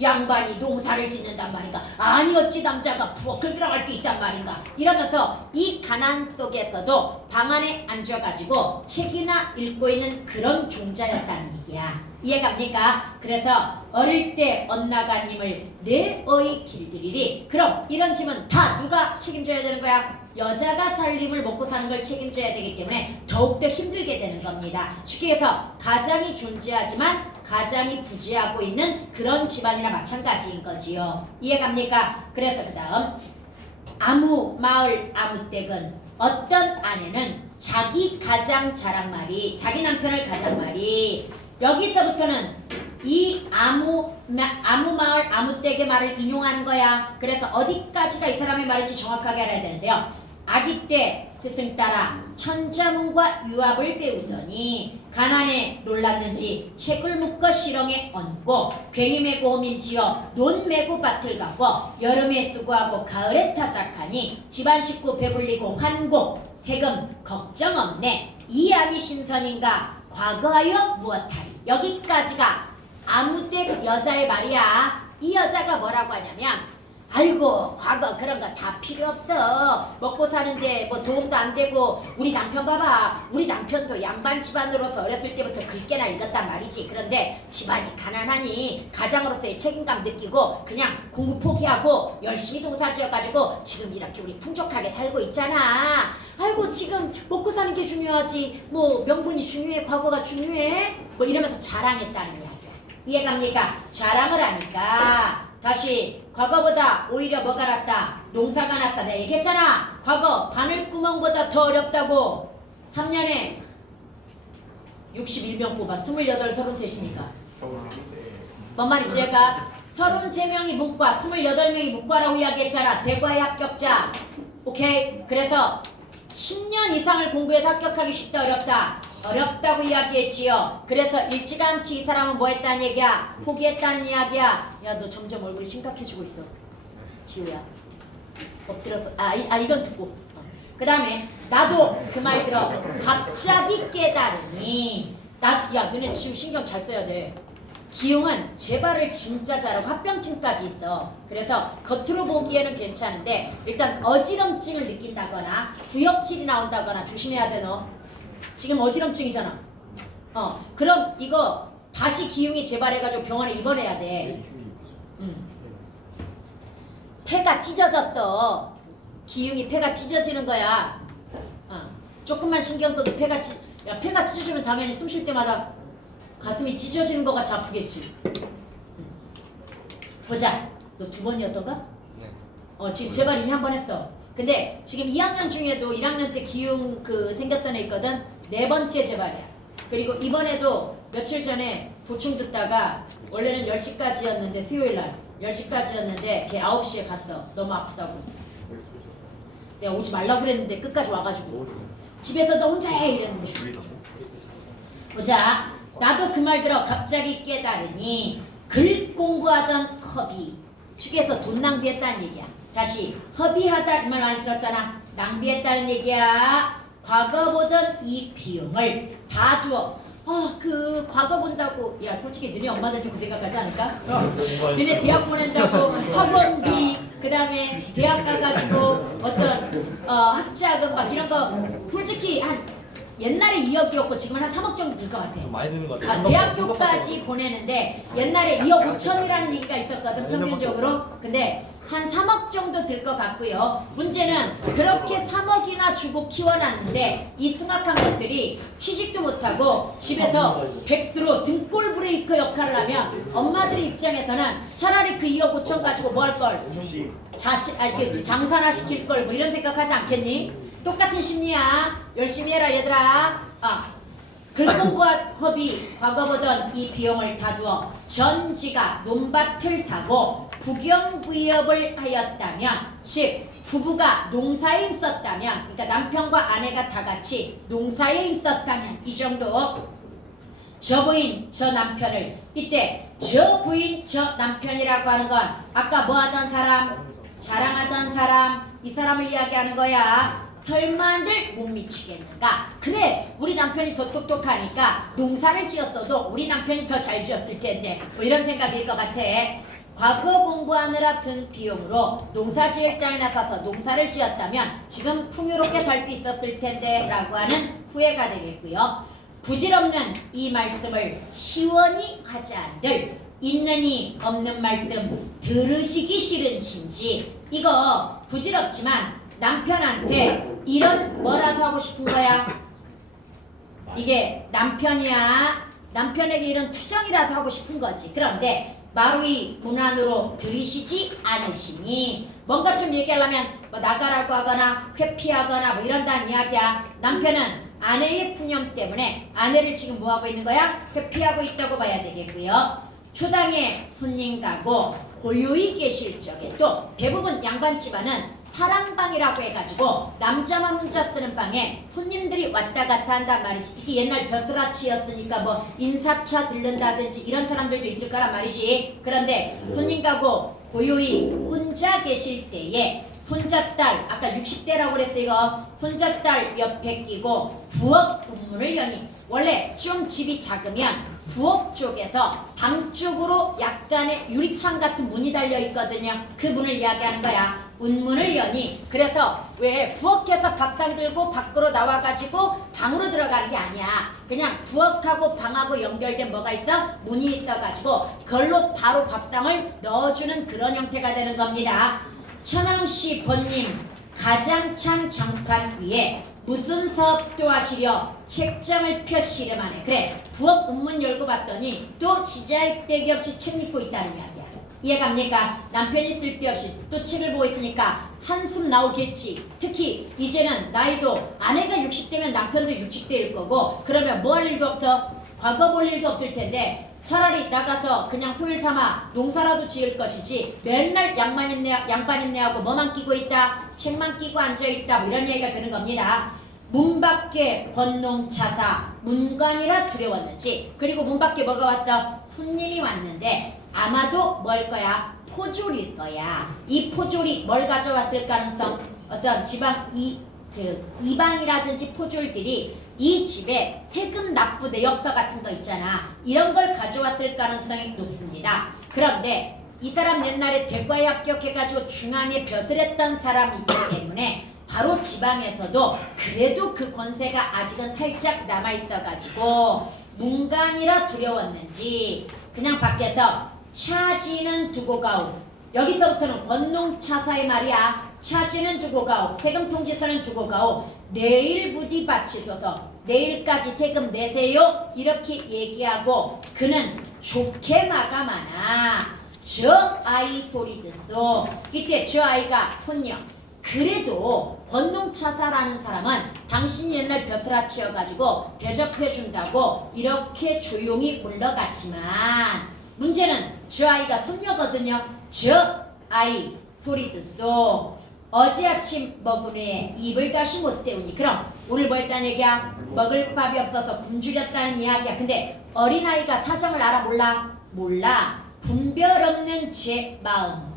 양반이 농사를 짓는단 말인가? 아니었지 남자가 부엌을 들어갈 수 있단 말인가? 이러면서 이 가난 속에서도 방 안에 앉아가지고 책이나 읽고 있는 그런 종자였다는 얘기야. 이해갑니까? 그래서 어릴 때 엇나가님을 내어이 길들이리. 그럼 이런 짐은 다 누가 책임져야 되는 거야? 여자가 살림을 먹고 사는 걸 책임져야 되기 때문에 더욱더 힘들게 되는 겁니다. 쉽게 해서 가장이 존재하지만 가장이 부재하고 있는 그런 집안이나 마찬가지인 거지요. 이해갑니까? 그래서 그 다음 아무 마을 아무댁은 어떤 아내는 자기 가장 자랑말이 자기 남편을 가장말이 여기서부터는 이 아무 마을 아무댁의 말을 인용하는 거야. 그래서 어디까지가 이 사람의 말인지 정확하게 알아야 되는데요. 아기 때 스승 따라 천자문과 유학을 배우더니 가난에 놀랐는지 책을 묶어 시렁에 얹고 괭이 메고 호민지어 논 메고 밭을 가고 여름에 수고하고 가을에 타작하니 집안 식구 배불리고 환고 세금 걱정 없네. 이 아기 신선인가 과거하여 무엇하리. 여기까지가 아무댁 여자의 말이야. 이 여자가 뭐라고 하냐면 아이고 과거 그런 거 다 필요 없어. 먹고 사는데 뭐 도움도 안 되고 우리 남편 봐봐. 우리 남편도 양반 집안으로서 어렸을 때부터 글깨나 읽었단 말이지. 그런데 집안이 가난하니 가장으로서의 책임감 느끼고 그냥 공부 포기하고 열심히 농사 지어가지고 지금 이렇게 우리 풍족하게 살고 있잖아. 아이고 지금 먹고 사는 게 중요하지 뭐 명분이 중요해 과거가 중요해 뭐 이러면서 자랑했다는 이야기야. 이해갑니까? 자랑을 하니까 다시 과거보다 오히려 뭐가 낫다? 농사가 낫다. 내가 얘기했잖아. 과거 바늘구멍보다 더 어렵다고. 3년에 61명 뽑아 28, 33이니까 뭔 말이지 얘가? 33명이 문과 28명이 문과라고 이야기했잖아. 대과의 합격자. 오케이? 그래서 10년 이상을 공부해서 합격하기 쉽다 어렵다? 어렵다고 이야기했지요. 그래서 일찌감치 이 사람은 뭐 했다는 얘기야? 포기했다는 이야기야. 야 너 점점 얼굴이 심각해지고 있어. 지우야 엎드려서 이건 듣고 그 다음에 나도 그 말 들어. 갑자기 깨달으니 야 너네 지금 신경 잘 써야 돼. 기용은 재발을 진짜 잘하고 합병증까지 있어. 그래서 겉으로 보기에는 괜찮은데 일단 어지럼증을 느낀다거나 구역질이 나온다거나 조심해야 돼. 너 지금 어지럼증이잖아. 그럼 이거 다시 기흉이 재발해가지고 병원에 입원해야 돼. 폐가 찢어졌어. 기흉이 폐가 찢어지는 거야. 조금만 신경 써도 폐가 찢어지면 당연히 숨 쉴 때마다 가슴이 찢어지는 것 같이 아프겠지. 보자. 너 2번이었던가? 네. 지금 재발 이미 한 번 했어. 근데 지금 2학년 중에도 1학년 때 기흉 생겼던 애 있거든. 4번째 재발이야. 그리고 이번에도 며칠 전에 보충 듣다가 원래는 10시까지였는데 수요일날 10시까지였는데 걔 9시에 갔어. 너무 아프다고. 내가 오지 말라고 그랬는데 끝까지 와가지고 집에서 너 혼자 해 이랬는데. 보자. 나도 그 말 들어 갑자기 깨달으니 글 공부하던 컵이 축에서 돈 낭비했다는 얘기야. 다시 허비하다 이 말 많이 들었잖아. 낭비했다는 얘기야. 과거 보던 이 비용을 다 두어. 그 과거 본다고 야 솔직히 너네 엄마들 좀 그 생각하지 않을까? 너네 대학 보낸다고 학원비 그다음에 대학 가가지고 어떤 학자금 막 이런 거 솔직히 한 옛날에 2억이었고 지금은 한 3억 정도 들 것 같아. 많이 드는 것 같아요. 대학교까지 보내는데 옛날에 2억 5천이라는 얘기가 있었거든 평균적으로. 근데 한 3억 정도 들 것 같고요. 문제는 그렇게 3억이나 주고 키워놨는데 이 숭악한 것들이 취직도 못하고 집에서 백수로 등골 브레이커 역할을 하면 엄마들 입장에서는 차라리 그 2억 5천 가지고 뭐 할 걸? 장사나 시킬 걸 뭐 이런 생각하지 않겠니? 똑같은 심리야. 열심히 해라 얘들아. 글공부와 허비 과거 보던 이 비용을 다두어 전지가 논밭을 사고 부경부업을 하였다면, 즉 부부가 농사에 힘썼다면, 그러니까 남편과 아내가 다 같이 농사에 힘썼다면 이 정도. 저 부인 저 남편을, 이때 저 부인 저 남편이라고 하는 건 아까 뭐 하던 사람, 자랑하던 사람, 이 사람을 이야기하는 거야. 설마들 못 미치겠는가? 그래, 우리 남편이 더 똑똑하니까 농사를 지었어도 우리 남편이 더 잘 지었을 텐데 뭐 이런 생각일 것 같아. 과거 공부하느라 든 비용으로 농사 지을 땅이나 사서 농사를 지었다면 지금 풍요롭게 살 수 있었을 텐데 라고 하는 후회가 되겠고요. 부질없는 이 말씀을 시원히 하지 않들 있느니 없는 말씀 들으시기 싫은신지. 이거 부질없지만 남편한테 이런 뭐라도 하고 싶은 거야. 이게 남편이야. 남편에게 이런 투정이라도 하고 싶은 거지. 그런데 마루이 문 안으로 들이시지 않으시니 뭔가 좀 얘기하려면 뭐 나가라고 하거나 회피하거나 뭐 이런다는 이야기야. 남편은 아내의 푸념 때문에 아내를 지금 뭐 하고 있는 거야? 회피하고 있다고 봐야 되겠고요. 초당에 손님 가고 고요히 계실 적에 또 대부분 양반 집안은 사랑방이라고 해가지고 남자만 혼자 쓰는 방에 손님들이 왔다 갔다 한단 말이지. 이게 옛날 벼슬아치였으니까 뭐 인사차 들른다든지 이런 사람들도 있을 거란 말이지. 그런데 손님 가고 고요히 혼자 계실 때에 손자딸, 아까 60대라고 그랬어 이거. 손자딸 옆에 끼고 부엌 문을 여니, 원래 좀 집이 작으면 부엌 쪽에서 방 쪽으로 약간의 유리창 같은 문이 달려 있거든요. 그 문을 이야기하는 거야. 운문을 여니. 그래서 왜 부엌에서 밥상 들고 밖으로 나와가지고 방으로 들어가는 게 아니야. 그냥 부엌하고 방하고 연결된 뭐가 있어? 문이 있어가지고 그걸로 바로 밥상을 넣어주는 그런 형태가 되는 겁니다. 천왕씨 본님 가장창 장판 위에 무슨 사업도 하시려 책장을 펴시름하네. 그래, 부엌 운문 열고 봤더니 또 지자익대기 없이 책 읽고 있다는 이야기야. 이해갑니까? 남편이 쓸데없이 또 책을 보고 있으니까 한숨 나오겠지. 특히 이제는 나이도 아내가 60대면 남편도 60대일 거고, 그러면 뭐 할 일도 없어. 과거 볼 일도 없을 텐데 차라리 나가서 그냥 소일 삼아 농사라도 지을 것이지 맨날 양반 입내하고 뭐만 끼고 있다, 책만 끼고 앉아있다, 뭐 이런 얘기가 되는 겁니다. 문 밖에 권농차사 문관이라 두려웠는지. 그리고 문 밖에 뭐가 왔어? 손님이 왔는데 아마도 뭘 거야? 포졸일 거야. 이 포졸이 뭘 가져왔을 가능성? 어떤 지방 이방이라든지 포졸들이 이 집에 세금 납부 내역서 같은 거 있잖아. 이런 걸 가져왔을 가능성이 높습니다. 그런데 이 사람 옛날에 대과에 합격해가지고 중앙에 벼슬 했던 사람이기 때문에 바로 지방에서도 그래도 그 권세가 아직은 살짝 남아있어가지고 문간이라 두려웠는지 그냥 밖에서 차지는 두고 가오. 여기서부터는 권농차사의 말이야. 차지는 두고 가오. 세금통지서는 두고 가오. 내일 부디 바치소서. 내일까지 세금 내세요. 이렇게 얘기하고 그는 좋게 마감하나 저 아이 소리 듣소. 이때 저 아이가 손녀. 그래도 권농차사라는 사람은 당신이 옛날 벼슬아치여가지고 대접해준다고 이렇게 조용히 물러갔지만 문제는 저 아이가 손녀거든요. 저 아이 소리 듣소. 어제 아침 먹은 후에 입을 다시 못 때우니. 그럼 오늘 뭐 했다는 얘기야? 먹을 밥이 없어서 굶주렸다는 이야기야. 근데 어린아이가 사정을 알아 몰라? 몰라. 분별 없는 제 마음.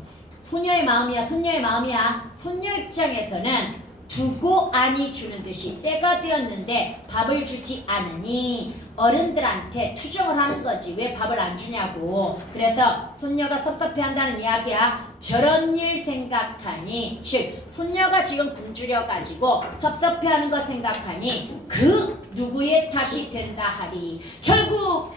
소녀의 마음이야. 손녀의 마음이야. 손녀 입장에서는 두고 아니 주는 듯이 때가 되었는데 밥을 주지 않으니 어른들한테 투정을 하는 거지. 왜 밥을 안 주냐고. 그래서 손녀가 섭섭해한다는 이야기야. 저런 일 생각하니, 즉 손녀가 지금 굶주려 가지고 섭섭해하는 거 생각하니 그 누구의 탓이 된다 하리. 결국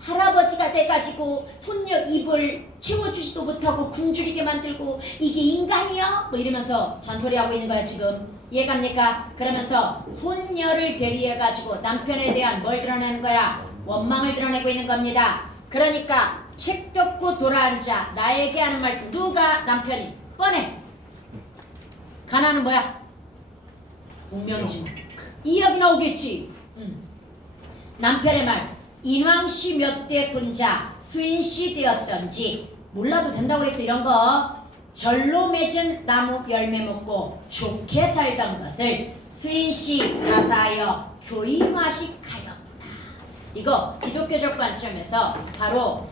할아버지가 돼가지고 손녀 입을 채워주지도 못하고 굶주리게 만들고 이게 인간이요? 뭐 이러면서 잔소리하고 있는 거야 지금. 이해갑니까? 그러면서 손녀를 대리해가지고 남편에 대한 뭘 드러내는 거야? 원망을 드러내고 있는 겁니다. 그러니까 책 덮고 돌아앉아 나에게 하는 말씀. 누가? 남편이. 뻔해. 가난은 뭐야? 운명이지. 이 이야기 나오겠지. 남편의 말. 인왕씨 몇 대 손자 수인씨 되었던지 몰라도 된다고 그랬어. 이런 거. 절로 맺은 나무 열매 먹고 좋게 살던 것을 수인씨 가사하여 교임하식하였구나. 이거 기독교적 관점에서 바로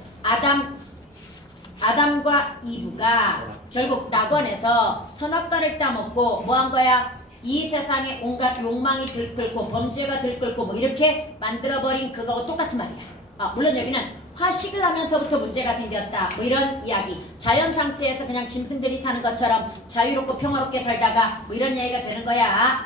아담과 이브가 결국 낙원에서 선악과를 따먹고 뭐 한 거야? 이 세상에 온갖 욕망이 들끓고 범죄가 들끓고 뭐 이렇게 만들어버린 그거하고 똑같은 말이야. 물론 여기는 화식을 하면서부터 문제가 생겼다. 뭐 이런 이야기. 자연 상태에서 그냥 짐승들이 사는 것처럼 자유롭고 평화롭게 살다가 뭐 이런 얘기가 되는 거야.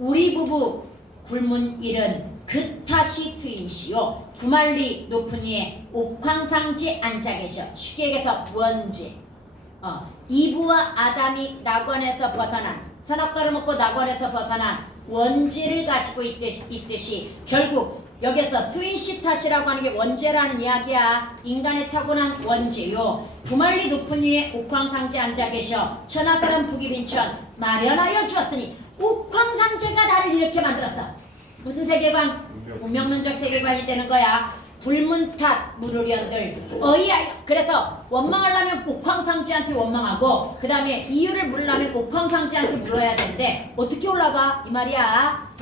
우리 부부 굶은 일은 그 탓이 수인시요. 구만리 높은 위에 옥황상제 앉아 계셔. 쉽게 얘기해서 원죄. 이브와 아담이 낙원에서 벗어난 선악과를 먹고 낙원에서 벗어난 원죄를 가지고 있듯이 결국 여기서 수인씨 탓이라고 하는 게 원죄라는 이야기야. 인간의 타고난 원죄요. 구만리 높은 위에 옥황상제 앉아 계셔. 천하사람 북이빈천 마련하여 주었으니 옥황상제가 나를 이렇게 만들었어. 무슨 세계관? 운명론적 세계관이 되는 거야. 굶은 탓 물으련들 어이야. 그래서 원망하려면 옥황상제한테 원망하고 그 다음에 이유를 물으려면 옥황상제한테 물어야 되는데 어떻게 올라가? 이 말이야.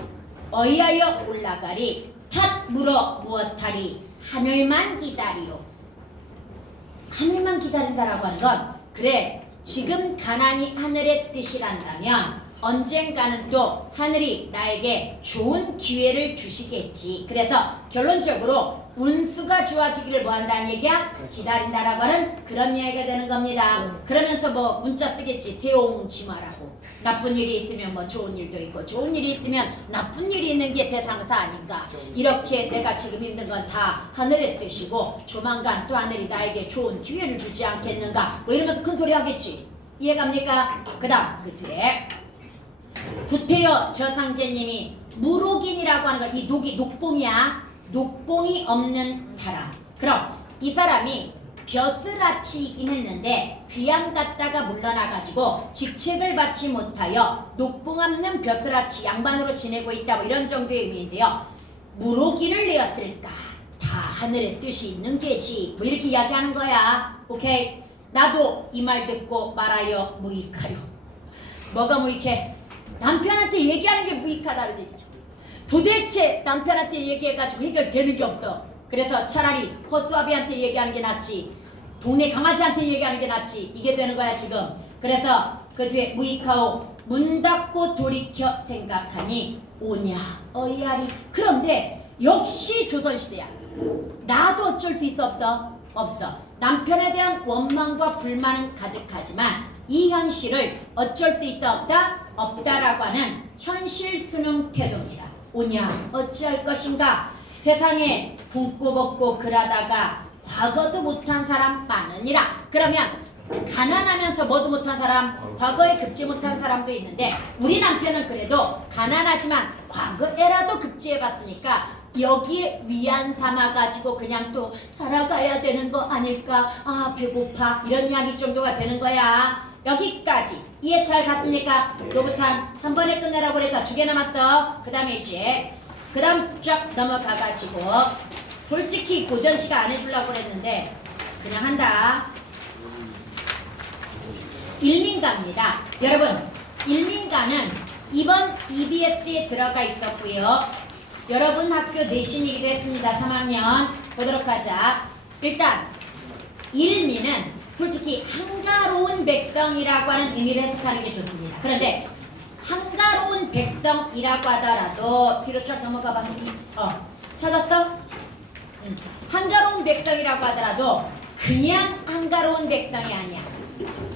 어이하여 올라가리 탓 물어 무엇하리 하늘만 기다리요. 하늘만 기다린다라고 하는 건 그래 지금 가난이 하늘의 뜻이란다면 언젠가는 또 하늘이 나에게 좋은 기회를 주시겠지. 그래서 결론적으로 운수가 좋아지기를 뭐 한다는 얘기야? 기다린다라고 하는 그런 이야기가 되는 겁니다. 그러면서 뭐 문자 쓰겠지. 세옹지마라고. 나쁜 일이 있으면 뭐 좋은 일도 있고 좋은 일이 있으면 나쁜 일이 있는 게 세상사 아닌가. 이렇게 내가 지금 힘든 건 다 하늘의 뜻이고 조만간 또 하늘이 나에게 좋은 기회를 주지 않겠는가. 뭐 이러면서 큰 소리 하겠지. 이해갑니까? 그 다음 그 뒤에 구태여 저상제님이 무록인이라고 하는 거. 이 녹이 녹봉이야. 녹봉이 없는 사람. 그럼 이 사람이 벼슬아치이긴 했는데 귀양 갔다가 물러나가지고 직책을 받지 못하여 녹봉 없는 벼슬아치 양반으로 지내고 있다. 뭐 이런 정도의 의미인데요. 무록인을 내었을까? 다 하늘의 뜻이 있는 게지. 뭐 이렇게 이야기하는 거야. 오케이? 나도 이 말 듣고 말하여 무익하요. 뭐가 무익해? 남편한테 얘기하는 게 무익하다는 얘기죠. 도대체 남편한테 얘기해가지고 해결되는 게 없어. 그래서 차라리 허수아비한테 얘기하는 게 낫지. 동네 강아지한테 얘기하는 게 낫지. 이게 되는 거야 지금. 그래서 그 뒤에 무익하오 문 닫고 돌이켜 생각하니 오냐 어이하리. 그런데 역시 조선시대야. 나도 어쩔 수 있어 없어? 없어. 남편에 대한 원망과 불만은 가득하지만 이 현실을 어쩔 수 있다 없다? 없다라고 하는 현실 수능 태도입니다. 오냐 어찌할 것인가. 세상에 굶고 먹고 그러다가 과거도 못한 사람 많으니라. 그러면 가난하면서 뭐도 못한 사람, 과거에 급제 못한 사람도 있는데 우리 남편은 그래도 가난하지만 과거에라도 급제해봤으니까 여기에 위안 삼아가지고 그냥 또 살아가야 되는 거 아닐까. 아 배고파 이런 이야기 정도가 되는 거야. 여기까지 이해 잘 갔습니까? 노부탄 한 번에 끝내라고 그랬다. 2개 남았어. 그 다음에 이제 그 다음 쫙 넘어가가지고 솔직히 고전시가 안 해주려고 그랬는데 그냥 한다. 일민가입니다. 여러분 일민가는 이번 EBS에 들어가 있었고요. 여러분 학교 내신이기도 했습니다. 3학년 보도록 하자. 일단 일민은 솔직히 한가로운 백성이라고 하는 의미를 해석하는 게 좋습니다. 그런데 한가로운 백성이라고 하더라도 뒤로 쫙 넘어가 봐. 찾았어? 한가로운 백성이라고 하더라도 그냥 한가로운 백성이 아니야.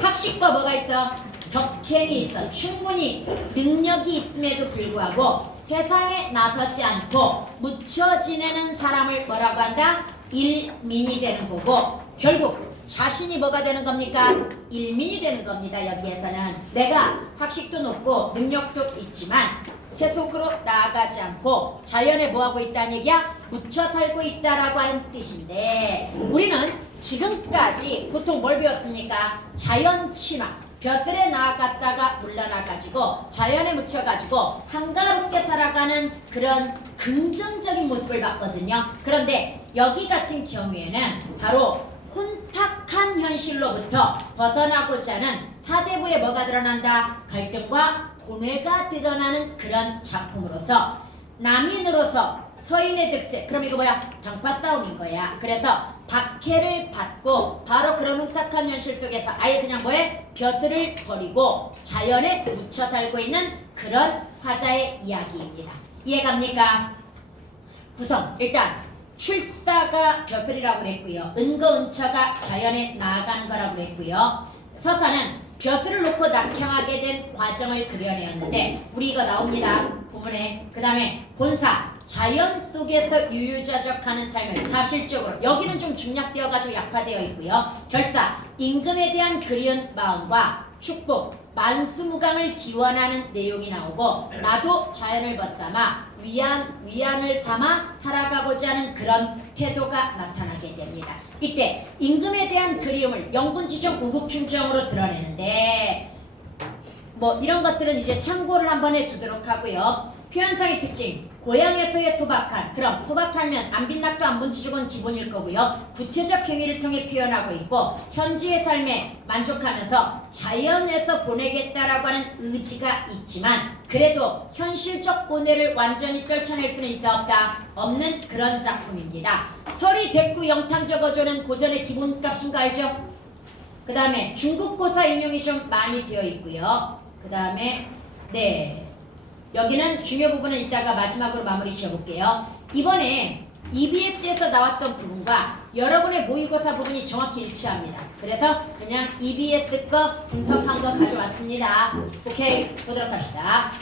학식과 뭐가 있어? 덕행이 있어. 충분히 능력이 있음에도 불구하고 세상에 나서지 않고 묻혀 지내는 사람을 뭐라고 한다? 일민이 되는 거고, 결국 자신이 뭐가 되는 겁니까? 일민이 되는 겁니다. 여기에서는 내가 학식도 높고 능력도 있지만 세속으로 나아가지 않고 자연에 뭐하고 있다는 얘기야? 묻혀 살고 있다라고 하는 뜻인데, 우리는 지금까지 보통 뭘 배웠습니까? 자연 친화, 벼슬에 나아갔다가 물러나가지고 자연에 묻혀가지고 한가롭게 살아가는 그런 긍정적인 모습을 봤거든요. 그런데 여기 같은 경우에는 바로 혼탁한 현실로부터 벗어나고자 하는 사대부에 뭐가 드러난다? 갈등과 고뇌가 드러나는 그런 작품으로서 남인으로서 서인의 득세. 그럼 이거 뭐야? 정파 싸움인 거야. 그래서 박해를 받고 바로 그런 혼탁한 현실 속에서 아예 그냥 뭐해? 벼슬을 버리고 자연에 묻혀 살고 있는 그런 화자의 이야기입니다. 이해갑니까? 구성. 일단 출사가 벼슬이라고 그랬고요. 은거은처가 자연에 나아가는 거라고 그랬고요. 서사는 벼슬을 놓고 낙향하게 된 과정을 그려내었는데 우리 이거 나옵니다. 부문에. 그 다음에 본사. 자연 속에서 유유자적하는 삶을 사실적으로, 여기는 좀 중략되어가지고 약화되어 있고요. 결사. 임금에 대한 그리운 마음과 축복, 만수무강을 기원하는 내용이 나오고, 나도 자연을 벗삼아 위안을 삼아 살아가고자 하는 그런 태도가 나타나게 됩니다. 이때 임금에 대한 그리움을 영분지정 우국충정으로 드러내는데, 뭐 이런 것들은 이제 참고를 한번 해주도록 하고요. 표현상의 특징. 고향에서의 소박한, 그럼 소박하면 안빈낙도 안분지족은 기본일 거고요. 구체적 행위를 통해 표현하고 있고, 현지의 삶에 만족하면서 자연에서 보내겠다라고 하는 의지가 있지만 그래도 현실적 고뇌를 완전히 떨쳐낼 수는 있다 없다? 없는 그런 작품입니다. 설이 대꾸 영탐 적어주는 고전의 기본값인 거 알죠? 그 다음에 중국고사 인용이 좀 많이 되어 있고요. 그 다음에 여기는 중요 부분은 이따가 마지막으로 마무리 지어볼게요. 이번에 EBS에서 나왔던 부분과 여러분의 모의고사 부분이 정확히 일치합니다. 그래서 그냥 EBS 거 분석한 거 가져왔습니다. 오케이, 보도록 합시다.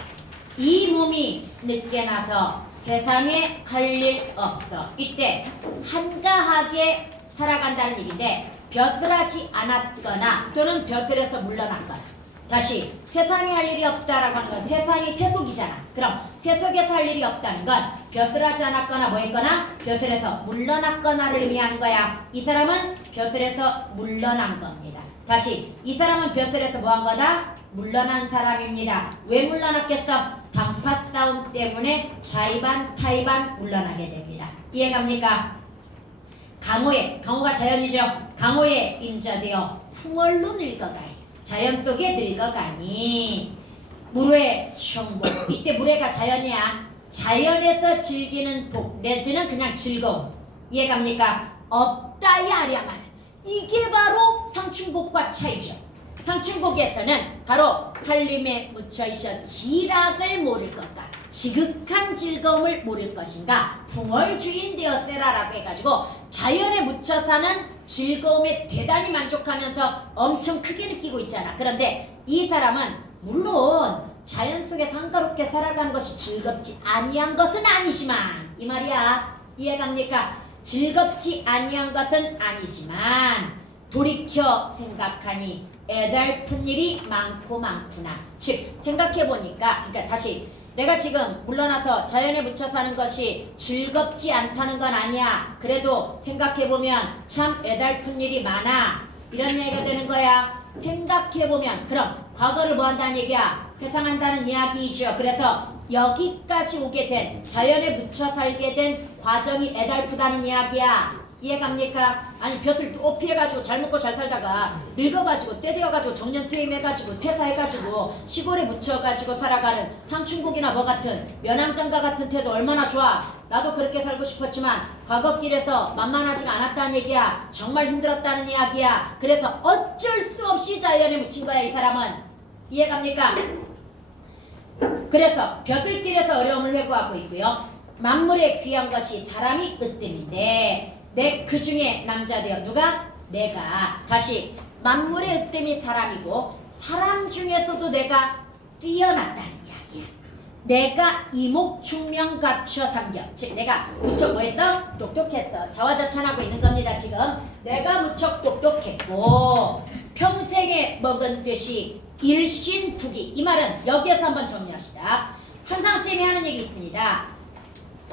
이 몸이 늦게 나서 세상에 할 일 없어. 이때 한가하게 살아간다는 얘기인데 벼슬하지 않았거나 또는 벼슬에서 물러났거나, 다시 세상에 할 일이 없다라고 하는 건 세상이 세속이잖아. 그럼 세속에서 할 일이 없다는 건 벼슬하지 않았거나 뭐 했거나 벼슬에서 물러났거나를 의미하는 거야. 이 사람은 벼슬에서 물러난 겁니다. 다시 이 사람은 벼슬에서 뭐 한 거다? 물러난 사람입니다. 왜 물러났겠어? 당파 싸움 때문에 자의반 타의반 물러나게 됩니다. 이해갑니까? 강호가 자연이죠. 강호에 임자되어 풍월로 늙어가니, 자연 속에 늙어가니 물회 형복. 이때 물회가 자연이야. 자연에서 즐기는 복 내지는 그냥 즐거움. 이해갑니까? 없다이 아랴마는 이게 바로 상충곡과 차이죠. 상충곡에서는 바로 살림에 묻혀있어 지락을 모를 것과 지극한 즐거움을 모를 것인가, 풍월주인 되었으라라고 해가지고 자연에 묻혀 사는 즐거움에 대단히 만족하면서 엄청 크게 느끼고 있잖아. 그런데 이 사람은 물론 자연 속에서 한가롭게 살아가는 것이 즐겁지 아니한 것은 아니지만, 이 말이야. 이해갑니까? 즐겁지 아니한 것은 아니지만 돌이켜 생각하니 애달픈 일이 많구나. 즉 생각해보니까, 그러니까 다시 내가 지금 물러나서 자연에 묻혀 사는 것이 즐겁지 않다는 건 아니야. 그래도 생각해보면 참 애달픈 일이 많아. 이런 얘기가 되는 거야. 생각해보면 그럼 과거를 뭐 한다는 얘기야? 회상한다는 이야기이죠. 그래서 여기까지 오게 된, 자연에 묻혀 살게 된 과정이 애달프다는 이야기야. 이해갑니까? 아니 벼슬 또 피해가지고 잘 먹고 잘 살다가 늙어가지고 때 되어가지고 정년퇴임해가지고 퇴사해가지고 시골에 묻혀가지고 살아가는 상춘국이나 뭐 같은 면왕장가 같은 태도 얼마나 좋아. 나도 그렇게 살고 싶었지만 과거길에서 만만하지가 않았다는 얘기야. 정말 힘들었다는 이야기야. 그래서 어쩔 수 없이 자연에 묻힌 거야 이 사람은. 이해갑니까? 그래서 벼슬길에서 어려움을 회고하고 있고요. 만물의 귀한 것이 사람이 으뜸인데 내 그 중에 남자 되어 누가? 내가. 다시 만물의 으뜸이 사람이고 사람 중에서도 내가 뛰어났다는 이야기야. 내가 이목충명 갖춰 삼겨. 즉 내가 무척 뭐했어? 똑똑했어. 자화자찬하고 있는 겁니다 지금. 내가 무척 똑똑했고 평생에 먹은 듯이 일신부기. 이 말은 여기에서 한번 정리합시다. 항상 쌤이 하는 얘기 있습니다.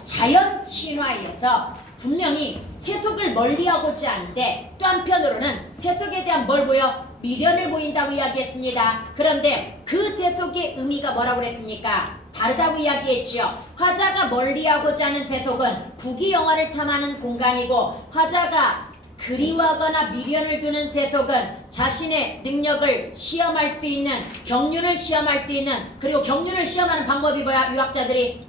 자연 친화에서 분명히 세속을 멀리하고자 하는데 또 한편으로는 세속에 대한 뭘 보여? 미련을 보인다고 이야기했습니다. 그런데 그 세속의 의미가 뭐라고 그랬습니까? 다르다고 이야기했지요. 화자가 멀리하고자 하는 세속은 부귀영화를 탐하는 공간이고 화자가 그리워하거나 미련을 두는 세속은 자신의 능력을 시험할 수 있는 경륜을 시험할 수 있는 그리고 경륜을 시험하는 방법이 뭐야? 유학자들이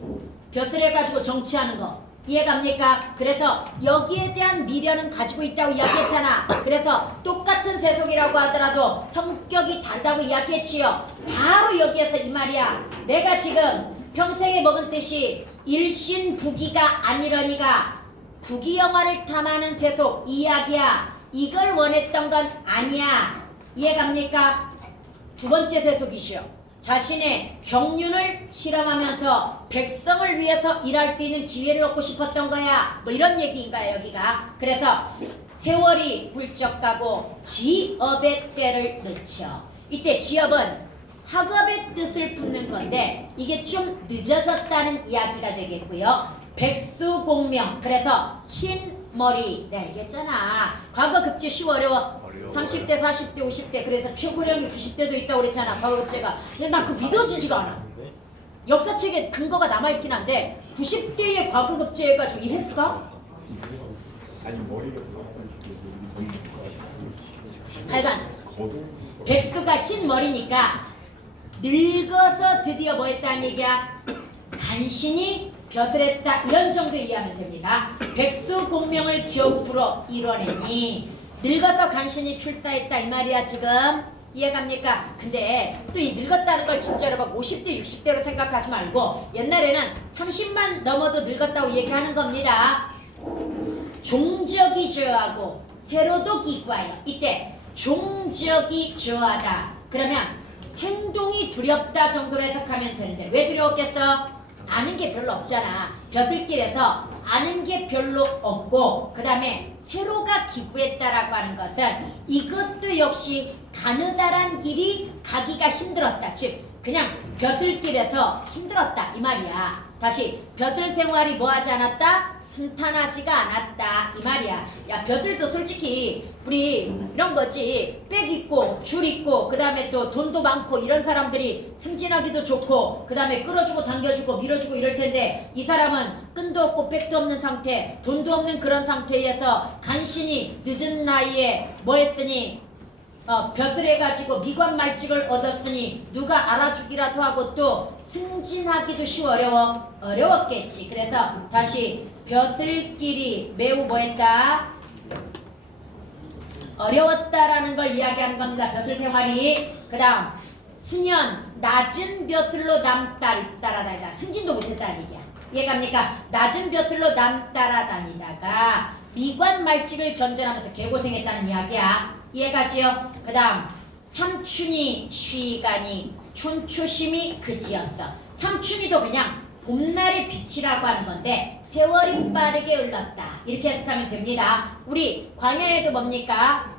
벼슬해가지고 정치하는 거. 이해갑니까? 그래서 여기에 대한 미련은 가지고 있다고 이야기했잖아. 그래서 똑같은 세속이라고 하더라도 성격이 다르다고 이야기했지요. 바로 여기에서 이 말이야. 내가 지금 평생에 먹은 뜻이 일신부기가 아니러니가 부귀영화를 탐하는 세속 이야기야. 이걸 원했던 건 아니야. 이해갑니까? 두 번째 세속이시오. 자신의 경륜을 실험하면서 백성을 위해서 일할 수 있는 기회를 얻고 싶었던 거야. 뭐 이런 얘기인가요 여기가. 그래서 세월이 훌쩍 가고 지업의 때를 늦춰. 이때 지업은 학업의 뜻을 품는 건데 이게 좀 늦어졌다는 이야기가 되겠고요. 백수공명. 그래서 흰머리. 내가 얘기했잖아. 과거 급제 쉬워 어려워? 30대, 40대, 50대. 그래서 최고령이 90대도 있다고 그랬잖아. 과거급제가. 근데 난 그거 믿어지지가 않아. 역사책에 근거가 남아있긴 한데 90대에 과거급제 해가지고 일했을까? 하여간 백수가 흰머리니까 늙어서 드디어 뭐 했다는 얘기야? 간신히 벼슬했다. 이런 정도 이해하면 됩니다. 백수공명을 겨우 불어 이뤄내니 늙어서 간신히 출사했다 이 말이야 지금. 이해갑니까? 근데 또 이 늙었다는 걸 진짜로 막 50대 60대로 생각하지 말고 옛날에는 30만 넘어도 늙었다고 얘기하는 겁니다. 종적이 저하고 세로도 기구하여. 이때 종적이 저하다. 그러면 행동이 두렵다 정도로 해석하면 되는데 왜 두려웠겠어? 아는 게 별로 없잖아. 벼슬길에서 아는 게 별로 없고 그 다음에 세로가 기구했다라고 하는 것은 이것도 역시 가느다란 길이 가기가 힘들었다. 즉 그냥 벼슬길에서 힘들었다 이 말이야. 다시 벼슬 생활이 뭐하지 않았다? 순탄하지가 않았다 이 말이야. 야 벼슬도 솔직히 우리 이런 거지. 백 있고 줄 있고 그 다음에 또 돈도 많고 이런 사람들이 승진하기도 좋고 그 다음에 끌어주고 당겨주고 밀어주고 이럴 텐데 이 사람은 끈도 없고 백도 없는 상태 돈도 없는 그런 상태에서 간신히 늦은 나이에 뭐 했으니 벼슬해가지고 미관말직을 얻었으니 누가 알아주기라도 하고 또 승진하기도 쉬워 어려워? 어려웠겠지. 그래서 다시 벼슬길이 매우 뭐했다? 어려웠다라는 걸 이야기하는 겁니다. 벼슬 생활이. 그 다음 수년 낮은 벼슬로 남 따라다니다. 승진도 못했다는 얘기야. 이해갑니까? 낮은 벼슬로 남 따라다니다가 미관말직을 전전하면서 개고생했다는 이야기야. 이해가지요? 그 다음 삼춘이 쉬가니 촌초심이 그지였어. 삼춘이도 그냥 봄날의 빛이라고 하는 건데 세월이 빠르게 흘렀다. 이렇게 해석하면 됩니다. 우리 광야에도 뭡니까?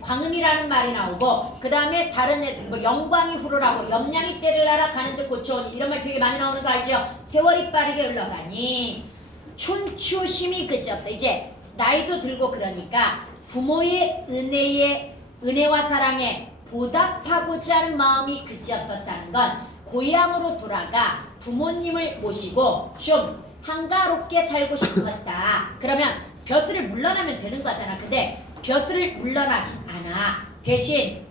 광음이라는 말이 나오고 그 다음에 다른 애들 뭐 영광이 후루라고 염량이 때를 날아 가는 듯 고쳐오니 이런 말 되게 많이 나오는 거 알죠? 세월이 빠르게 흘러가니 촌초심이 그지없어. 이제 나이도 들고 그러니까 부모의 은혜와 사랑에 보답하고자 하는 마음이 그지없었다는 건 고향으로 돌아가 부모님을 모시고 좀 한가롭게 살고 싶었다. 그러면 벼슬을 물러나면 되는 거잖아. 근데 벼슬을 물러나진 않아. 대신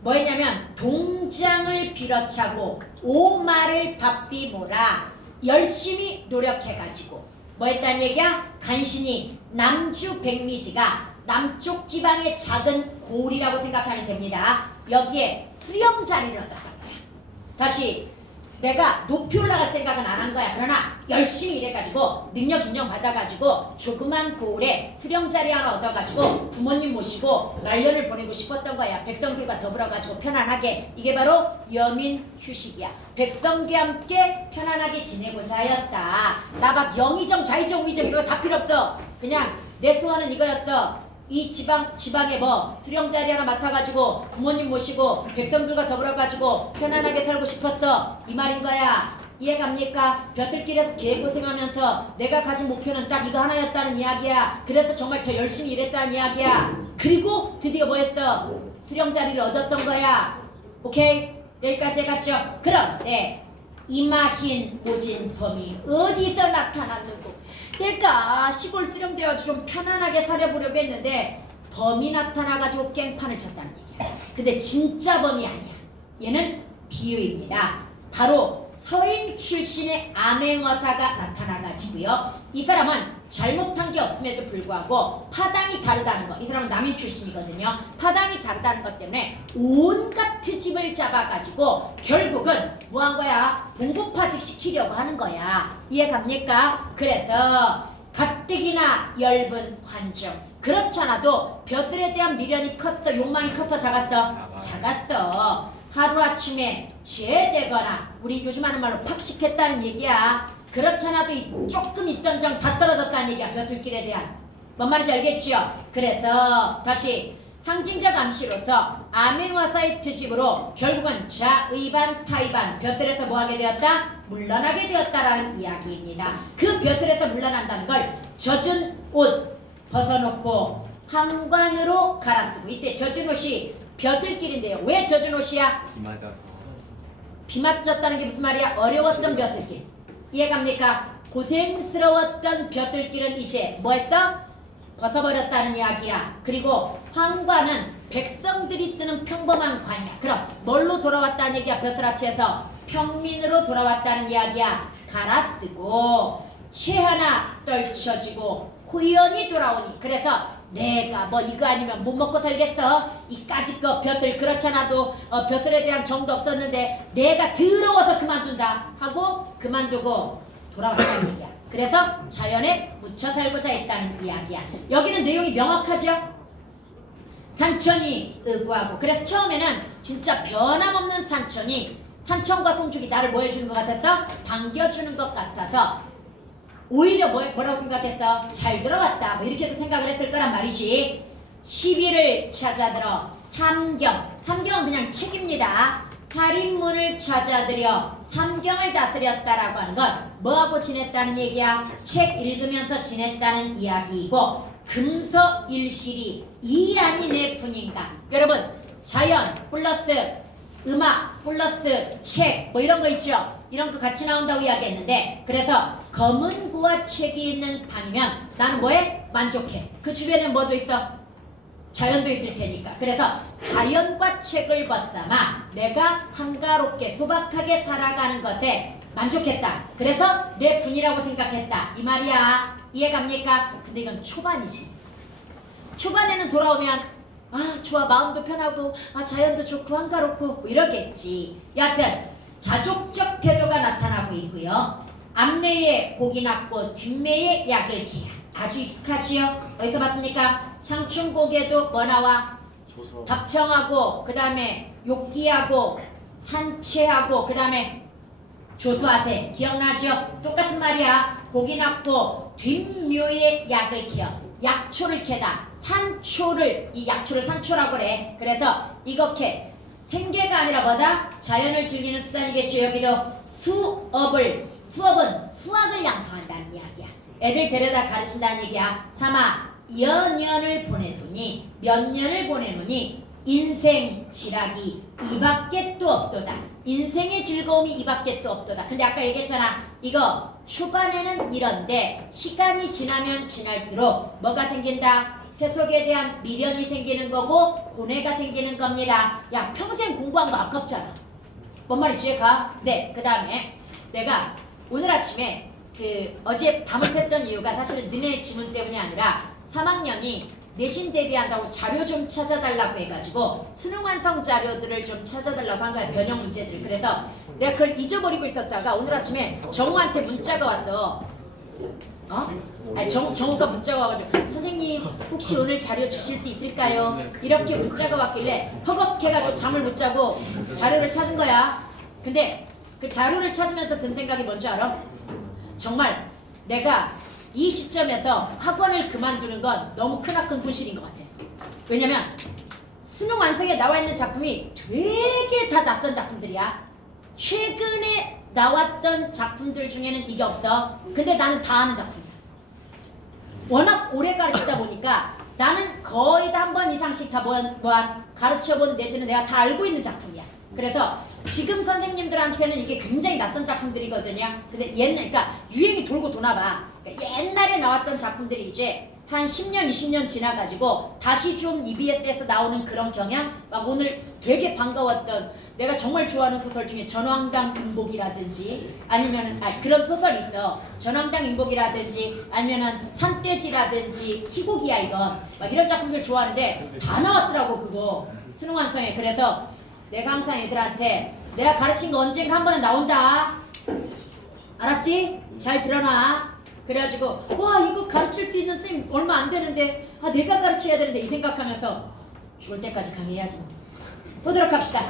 뭐였냐면 동장을 빌어차고 오마를 바삐 몰아 열심히 노력해가지고 뭐했다는 얘기야? 간신히 남주 백리지가 남쪽 지방의 작은 고을이라고 생각하면 됩니다. 여기에 수령 자리를 얻었던 거야. 다시 내가 높이 올라갈 생각은 안 한 거야. 그러나 열심히 일해가지고 능력 인정 받아가지고 조그만 고을에 수령 자리 하나 얻어가지고 부모님 모시고 말년을 보내고 싶었던 거야. 백성들과 더불어가지고 편안하게. 이게 바로 여민 휴식이야. 백성과 함께 편안하게 지내고자 하였다. 나 막 영의정 좌의정 우의정 이런 거 다 필요 없어. 그냥 내 소원은 이거였어. 이 지방에 뭐 수령 자리 하나 맡아가지고 부모님 모시고 백성들과 더불어가지고 편안하게 살고 싶었어. 이 말인 거야. 이해갑니까? 벼슬길에서 개고생하면서 내가 가진 목표는 딱 이거 하나였다는 이야기야. 그래서 정말 더 열심히 일했다는 이야기야. 그리고 드디어 뭐 했어? 수령 자리를 얻었던 거야. 오케이? 여기까지 해갔죠? 그런데 이마흰 오진범이 어디서 나타났는고? 내가 시골 수령되어서 좀 편안하게 살아보려고 했는데 범이 나타나가지고 깽판을 쳤다는 얘기야. 근데 진짜 범이 아니야. 얘는 비유입니다. 바로 서인 출신의 암행어사가 나타나가지고요. 이 사람은 잘못한 게 없음에도 불구하고 파당이 다르다는 거. 이 사람은 남인 출신이거든요. 파당이 다르다는 것 때문에 온갖 트집을 잡아가지고 결국은 뭐 한 거야? 봉고파직 시키려고 하는 거야. 이해갑니까? 그래서 가뜩이나 엷은 환중. 그렇잖아도 벼슬에 대한 미련이 컸어? 욕망이 컸어? 작았어? 작았어. 하루아침에 죄되거나 우리 요즘 하는 말로 팍식했다는 얘기야. 그렇잖아도 조금 있던 정 다 떨어졌다는 얘기야. 벼슬길에 대한. 뭔 말인지 알겠지요? 그래서 다시 상징적 암시로서 아멘와사의 트집으로 결국은 자의반 타의반 벼슬에서 뭐하게 되었다? 물러나게 되었다라는 이야기입니다. 그 벼슬에서 물러난다는 걸 젖은 옷 벗어놓고 한관으로 갈아쓰고. 이때 젖은 옷이 벼슬길인데요. 왜 젖은 옷이야? 비 맞아서. 비 맞았다는 게 무슨 말이야? 어려웠던 벼슬길. 이해갑니까? 고생스러웠던 벼슬길은 이제 뭐 했어? 벗어버렸다는 이야기야. 그리고 황관은 백성들이 쓰는 평범한 관이야. 그럼 뭘로 돌아왔다는 얘기야? 벼슬아치에서 평민으로 돌아왔다는 이야기야. 갈아쓰고 채 하나 떨쳐지고 호연이 돌아오니. 그래서 내가 뭐 이거 아니면 못 먹고 살겠어. 이까짓 거 벼슬 그렇잖아도 벼슬에 대한 정도 없었는데 내가 더러워서 그만둔다 하고 그만두고 돌아왔다는 얘기야. 그래서 자연에 묻혀 살고자 했다는 이야기야. 여기는 내용이 명확하죠? 산천이 의구하고. 그래서 처음에는 진짜 변함없는 산천이 산천과 송죽이 나를 뭐 해주는 것 같았어? 반겨주는 것 같아서 오히려 뭐라고 생각했어? 잘 들어왔다. 뭐 이렇게도 생각을 했을 거란 말이지. 시비를 찾아들어 삼경은 그냥 책입니다. 살인문을 찾아들여 삼경을 다스렸다라고 하는 건 뭐하고 지냈다는 얘기야? 책 읽으면서 지냈다는 이야기이고 금서일실이 이 안이 내 분인가. 여러분 자연 플러스 음악 플러스 책 뭐 이런 거 있죠? 이런 거 같이 나온다고 이야기했는데 그래서 검은 구와 책이 있는 방이면 나는 뭐해? 만족해. 그 주변에 뭐도 있어? 자연도 있을 테니까. 그래서 자연과 책을 벗삼아 내가 한가롭게 소박하게 살아가는 것에 만족했다. 그래서 내 분이라고 생각했다. 이 말이야. 이해갑니까? 근데 이건 초반이지. 초반에는 돌아오면 아 좋아 마음도 편하고 아 자연도 좋고 한가롭고 뭐 이러겠지. 여하튼 자족적 태도가 나타나고 있고요. 앞내에 곡이 났고 뒷매에 약을 기야. 아주 익숙하지요? 어디서 봤습니까? 상춘곡에도 뭐 나와? 조서. 답청하고 그 다음에 욕기하고 산채하고 그 다음에 조수하세. 기억나죠? 똑같은 말이야. 곡이 났고 뒷묘에 약을 기어. 약초를 캐다. 산초를 이 약초를 산초라고 그래. 그래서 이렇게 생계가 아니라 뭐다? 자연을 즐기는 수단이겠죠. 여기도 수업은 수학을 양성한다는 이야기야. 애들 데려다 가르친다는 얘기야. 삼아 연년을 보내더니 몇 년을 보내노니 인생 지락이 이밖에 또 없도다. 인생의 즐거움이 이밖에 또 없도다. 근데 아까 얘기했잖아. 이거 초반에는 이런데 시간이 지나면 지날수록 뭐가 생긴다? 세속에 대한 미련이 생기는 거고 고뇌가 생기는 겁니다. 야, 평생 공부한 거 아깝잖아. 뭔 말인지 이해가? 네, 그 다음에 내가 오늘 아침에 어제 밤을 샜던 이유가 사실은 너네 지문 때문이 아니라 3학년이 내신 대비한다고 자료 좀 찾아달라고 해가지고 수능 완성 자료들을 좀 찾아달라고 한 거야. 변형 문제들. 그래서 내가 그걸 잊어버리고 있었다가 오늘 아침에 정우한테 문자가 왔어. 아니, 정우가 문자가 와가지고 선생님 혹시 오늘 자료 주실 수 있을까요? 이렇게 문자가 왔길래 허걱해가지고 잠을 못 자고 자료를 찾은 거야. 근데 그 자료를 찾으면서 든 생각이 뭔지 알아? 정말 내가 이 시점에서 학원을 그만두는 건 너무 크나큰 손실인 것 같아. 왜냐면 수능 완성에 나와 있는 작품이 되게 다 낯선 작품들이야. 최근에 나왔던 작품들 중에는 이게 없어. 근데 나는 다 아는 작품이야. 워낙 오래 가르치다 보니까 나는 거의 다 한 번 이상씩 다 가르쳐본 내지는 내가 다 알고 있는 작품이야. 그래서 지금 선생님들한테는 이게 굉장히 낯선 작품들이거든요. 근데 그러니까 유행이 돌고 도나 봐. 그러니까 옛날에 나왔던 작품들이 이제 한 10년, 20년 지나가지고 다시 좀 EBS에서 나오는 그런 경향? 막 오늘 되게 반가웠던 내가 정말 좋아하는 소설 중에 전황당 인복이라든지 아니면은 그런 소설이 있어. 전황당 인복이라든지 아니면은 산돼지라든지 희곡이야 이건. 막 이런 작품들 좋아하는데 다 나왔더라고 그거. 수능 완성에. 그래서 내가 항상 애들한테 내가 가르친 거 언젠가 한 번은 나온다. 알았지? 잘 들어놔. 그래가지고 와 이거 가르칠 수 있는 쌤 얼마 안 되는데 내가 가르쳐야 되는데 이 생각하면서 죽을 때까지 강의해야지 뭐. 보도록 합시다.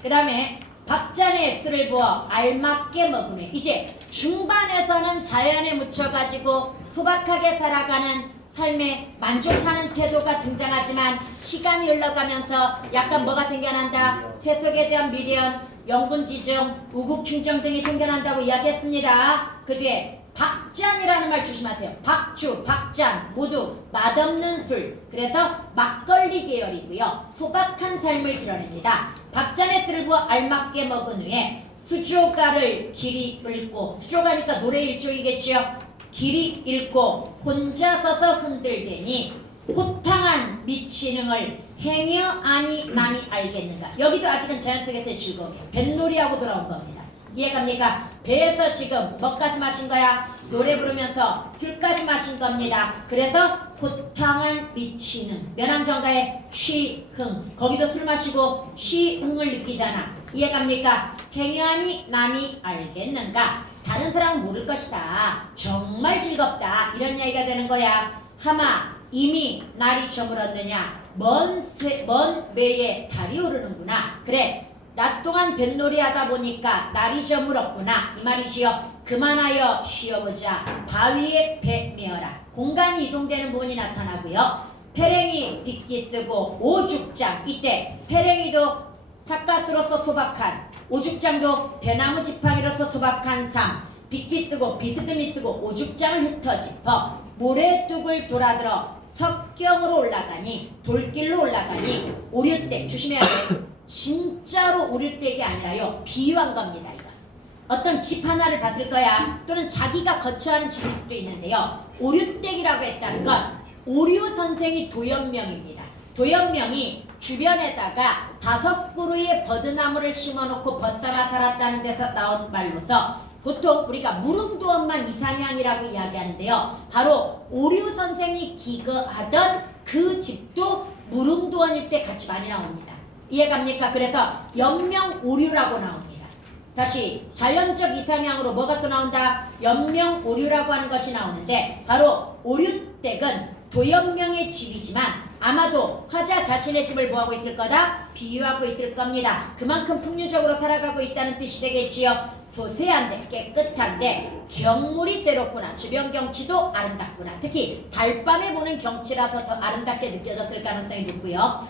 그 다음에 박잔의 술을 부어 알맞게 먹으며 이제 중반에서는 자연에 묻혀가지고 소박하게 살아가는 삶에 만족하는 태도가 등장하지만 시간이 흘러가면서 약간 뭐가 생겨난다? 세속에 대한 미련, 영분지중, 우국충정 등이 생겨난다고 이야기했습니다. 그 뒤에 박잔이라는 말 조심하세요. 박주, 박잔 모두 맛없는 술, 그래서 막걸리 계열이고요. 소박한 삶을 드러냅니다. 박잔의 술을 부어 알맞게 먹은 후에 수조가를 길이 읊고, 수조가니까 노래 일종이겠지요. 길이 읽고 혼자 서서 흔들대니 호탕한 미치능을 행여 아니 남이 알겠는가. 여기도 아직은 자연 속에서의 즐거움이에요. 뱃놀이하고 돌아온 겁니다. 이해갑니까? 배에서 지금 뭐까지 마신 거야? 노래 부르면서 술까지 마신 겁니다. 그래서 호탕한 미치능, 면왕정가의 취흥, 거기도 술 마시고 취흥을 느끼잖아. 이해갑니까? 행여하니 남이 알겠는가? 다른 사람은 모를 것이다. 정말 즐겁다. 이런 이야기가 되는 거야. 하마 이미 날이 저물었느냐? 먼 매에 달이 오르는구나. 그래, 낮 동안 뱃놀이 하다 보니까 날이 저물었구나 이 말이지요. 그만하여 쉬어보자. 바위에 배 메어라. 공간이 이동되는 부분이 나타나고요. 페랭이 빗기 쓰고 오죽장, 이때 페랭이도 삿갓으로서 소박한, 오죽장도 대나무 지팡이로서 소박한 삶, 빗기 쓰고 비스듬히 쓰고 오죽장을 흩어짚어 모래뚝을 돌아들어 석경으로 올라가니, 돌길로 올라가니, 오류댁 조심해야 돼. 진짜로 오류댁이 아니라요, 비유한 겁니다. 이거 어떤 집 하나를 봤을 거야. 또는 자기가 거처하는 집일 수도 있는데요, 오류댁이라고 했다는 건 오류 선생이 도연명입니다. 도연명이 주변에다가 5그루의 버드나무를 심어놓고 벗삼아 살았다는 데서 나온 말로서 보통 우리가 무릉도원만 이상향이라고 이야기하는데요, 바로 오류 선생이 기거하던 그 집도 무릉도원일 때 같이 많이 나옵니다. 이해갑니까? 그래서 연명오류라고 나옵니다. 다시 자연적 이상향으로 뭐가 또 나온다? 연명오류라고 하는 것이 나오는데, 바로 오류댁은 도연명의 집이지만 아마도 화자 자신의 집을 뭐하고 있을 거다? 비유하고 있을 겁니다. 그만큼 풍류적으로 살아가고 있다는 뜻이 되겠지요. 소세한데 깨끗한데 경물이 새롭구나. 주변 경치도 아름답구나. 특히 달밤에 보는 경치라서 더 아름답게 느껴졌을 가능성이 높고요.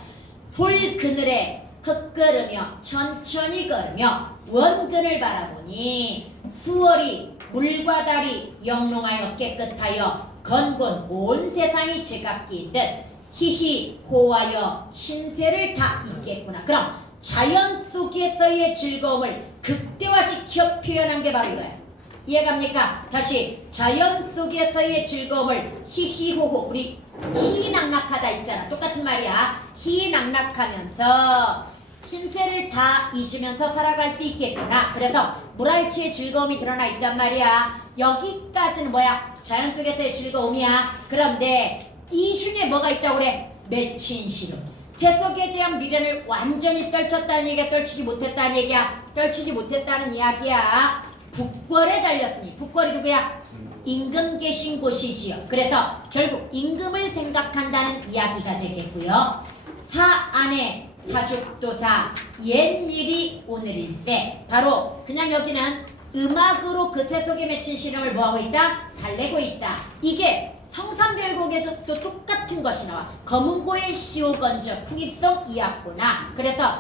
솔 그늘에 흙걸으며 천천히 걸으며 원근을 바라보니 수월이 물과 달이 영롱하여 깨끗하여 건곤 온 세상이 제각기인 듯 히히 호하여 신세를 다 잊겠구나. 그럼 자연 속에서의 즐거움을 극대화시켜 표현한 게 바로 이거야. 이해갑니까? 다시 자연 속에서의 즐거움을 히히호호 우리 희낙낙하다 있잖아. 똑같은 말이야. 희낙낙하면서 신세를 다 잊으면서 살아갈 수 있겠구나. 그래서 물알치의 즐거움이 드러나 있단 말이야. 여기까지는 뭐야? 자연 속에서의 즐거움이야. 그런데 이 중에 뭐가 있다고 그래? 맺힌 신호. 세속에 대한 미련을 완전히 떨쳤다는 얘기야? 떨치지 못했다는 얘기야? 떨치지 못했다는 이야기야. 북궐에 달렸으니 북궐이 누구야? 임금 계신 곳이지요. 그래서 결국 임금을 생각한다는 이야기가 되겠고요. 사 안에 사죽도사 옛일이 오늘일세. 바로 그냥 여기는 음악으로 그 세속에 맺힌 신음을 뭐하고 있다? 달래고 있다. 이게 성산별곡에도 또 똑같은 것이 나와. 검은고의 시오건저 풍입성 이악구나. 그래서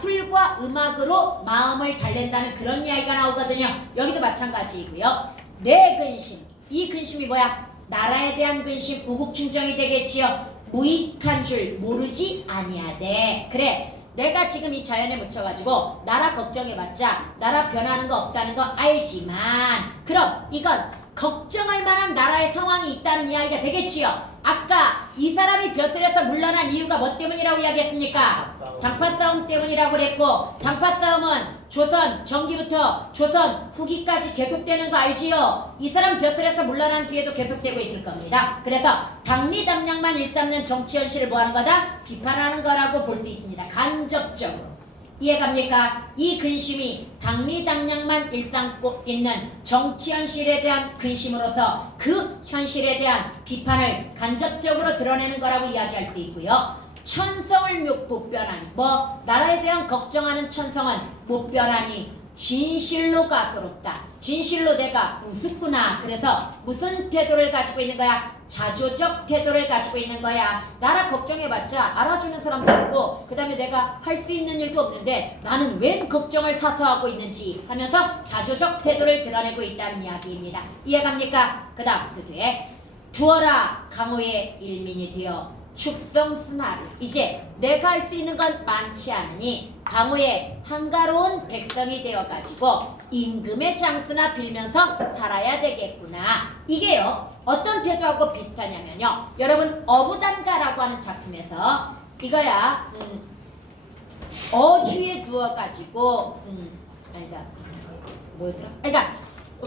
술과 음악으로 마음을 달랜다는 그런 이야기가 나오거든요. 여기도 마찬가지이고요. 내 근심, 이 근심이 뭐야? 나라에 대한 근심, 우국충정이 되겠지요. 무익한 줄 모르지 아니하되. 그래, 내가 지금 이 자연에 묻혀가지고 나라 걱정해봤자 나라 변하는 거 없다는 거 알지만, 그럼 이건 걱정할 만한 나라의 상황이 있다는 이야기가 되겠지요. 아까 이 사람이 벼슬에서 물러난 이유가 뭐 때문이라고 이야기했습니까? 장파 싸움 때문이라고 그랬고, 장파 싸움은 조선 전기부터 조선 후기까지 계속되는 거 알지요? 이 사람 벼슬에서 물러난 뒤에도 계속되고 있을 겁니다. 그래서 당리당략만 일삼는 정치 현실을 뭐하는 거다? 비판하는 거라고 볼 수 있습니다. 간접적으로. 이해갑니까? 이 근심이 당리당략만 일삼고 있는 정치 현실에 대한 근심으로서 그 현실에 대한 비판을 간접적으로 드러내는 거라고 이야기할 수 있고요. 천성을 못 변하니, 뭐 나라에 대한 걱정하는 천성은 못 변하니 진실로 가소롭다. 진실로 내가 우습구나. 그래서 무슨 태도를 가지고 있는 거야? 자조적 태도를 가지고 있는 거야. 나라 걱정해봤자 알아주는 사람도 없고, 그 다음에 내가 할 수 있는 일도 없는데 나는 웬 걱정을 사서 하고 있는지 하면서 자조적 태도를 드러내고 있다는 이야기입니다. 이해갑니까? 그 다음 그 뒤에 두어라 강호의 일민이 되어 축성순하를. 이제 내가 할 수 있는 건 많지 않으니 강호의 한가로운 백성이 되어가지고 임금의 장수나 빌면서 살아야 되겠구나. 이게요, 어떤 태도하고 비슷하냐면요, 여러분 어부단가라고 하는 작품에서 이거야, 어주에 두어가지고 아니다 뭐였더라? 그러니까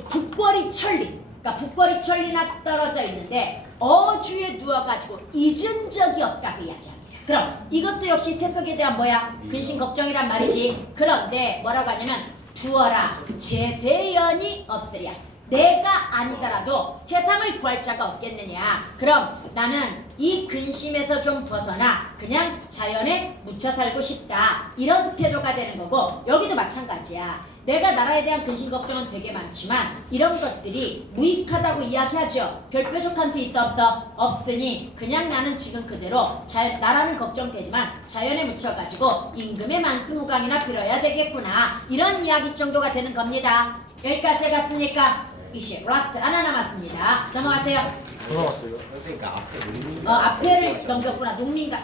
북궐이 천리, 그러니까 북궐이 천리나 떨어져 있는데 어주에 누워가지고 잊은 적이 없다고 이야기합니다. 그럼 이것도 역시 세속에 대한 뭐야? 근심 걱정이란 말이지. 그런데 뭐라고 하냐면 두어라 제세연이 없으랴. 내가 아니더라도 세상을 구할 자가 없겠느냐. 그럼 나는 이 근심에서 좀 벗어나 그냥 자연에 묻혀 살고 싶다. 이런 태도가 되는 거고, 여기도 마찬가지야. 내가 나라에 대한 근심 걱정은 되게 많지만 이런 것들이 무익하다고 이야기하죠. 별 뾰족한 수 있어 없어? 없으니 그냥 나는 지금 그대로 나라는 걱정되지만 자연에 묻혀가지고 임금의 만수무강이나 빌어야 되겠구나. 이런 이야기 정도가 되는 겁니다. 여기까지 해갔습니까? 이시 라스트 하나 남았습니다. 넘어가세요. 넘어갔어요. 그러니까 앞에 논 앞에를 넘겼구나. 농민가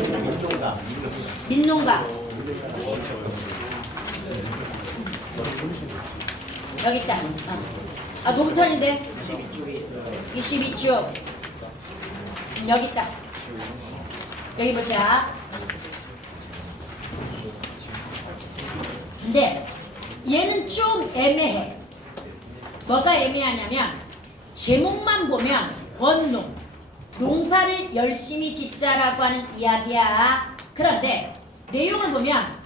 민족가 민농가 여기 있다. 농턴인데 22쪽에 있어요. 22쪽 여기 있다. 여기 보자. 근데 얘는 좀 애매해. 뭐가 애매하냐면 제목만 보면 권농, 농사를 열심히 짓자라고 하는 이야기야. 그런데 내용을 보면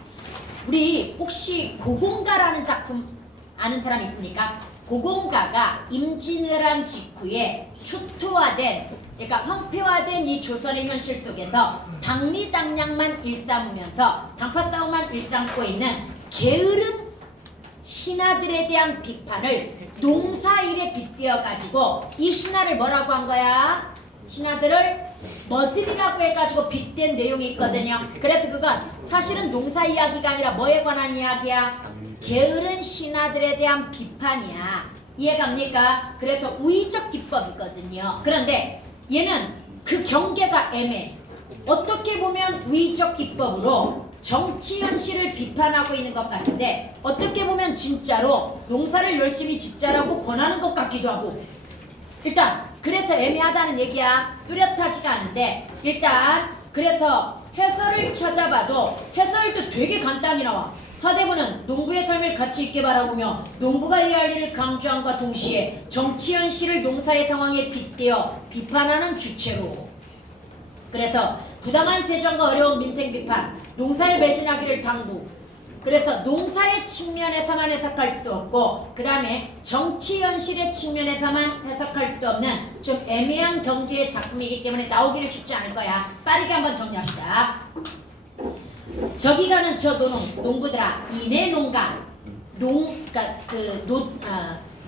우리 혹시 고공가라는 작품 아는 사람 있습니까? 고공가가 임진왜란 직후에 초토화된, 그러니까 황폐화된 이 조선의 현실 속에서 당리당략만 일삼으면서 당파싸움만 일삼고 있는 게으른 신하들에 대한 비판을 농사일에 빗대어 가지고 이 신하를 뭐라고 한 거야? 신하들을 머슴이라고 해가지고 빗댄 내용이 있거든요. 그래서 그건 사실은 농사 이야기가 아니라 뭐에 관한 이야기야? 게으른 신하들에 대한 비판이야. 이해갑니까? 그래서 우의적 기법이거든요. 그런데 얘는 그 경계가 애매해. 어떻게 보면 우의적 기법으로 정치 현실을 비판하고 있는 것 같은데 어떻게 보면 진짜로 농사를 열심히 짓자라고 권하는 것 같기도 하고 일단 그래서 애매하다는 얘기야. 뚜렷하지가 않은데 일단 그래서 해설을 찾아봐도 해설도 되게 간단히 나와. 사대부는 농부의 삶을 가치 있게 바라보며 농부가 해야 할 일을 강조함과 동시에 정치 현실을 농사의 상황에 빗대어 비판하는 주체로 그래서 부당한 세정과 어려운 민생 비판, 농사에 매진하기를 당부. 그래서 농사의 측면에서만 해석할 수도 없고 그 다음에 정치 현실의 측면에서만 해석할 수도 없는 좀 애매한 경계의 작품이기 때문에 나오기를 쉽지 않을 거야. 빠르게 한번 정리합시다. 저기 가는 저 농부들아 이내 농가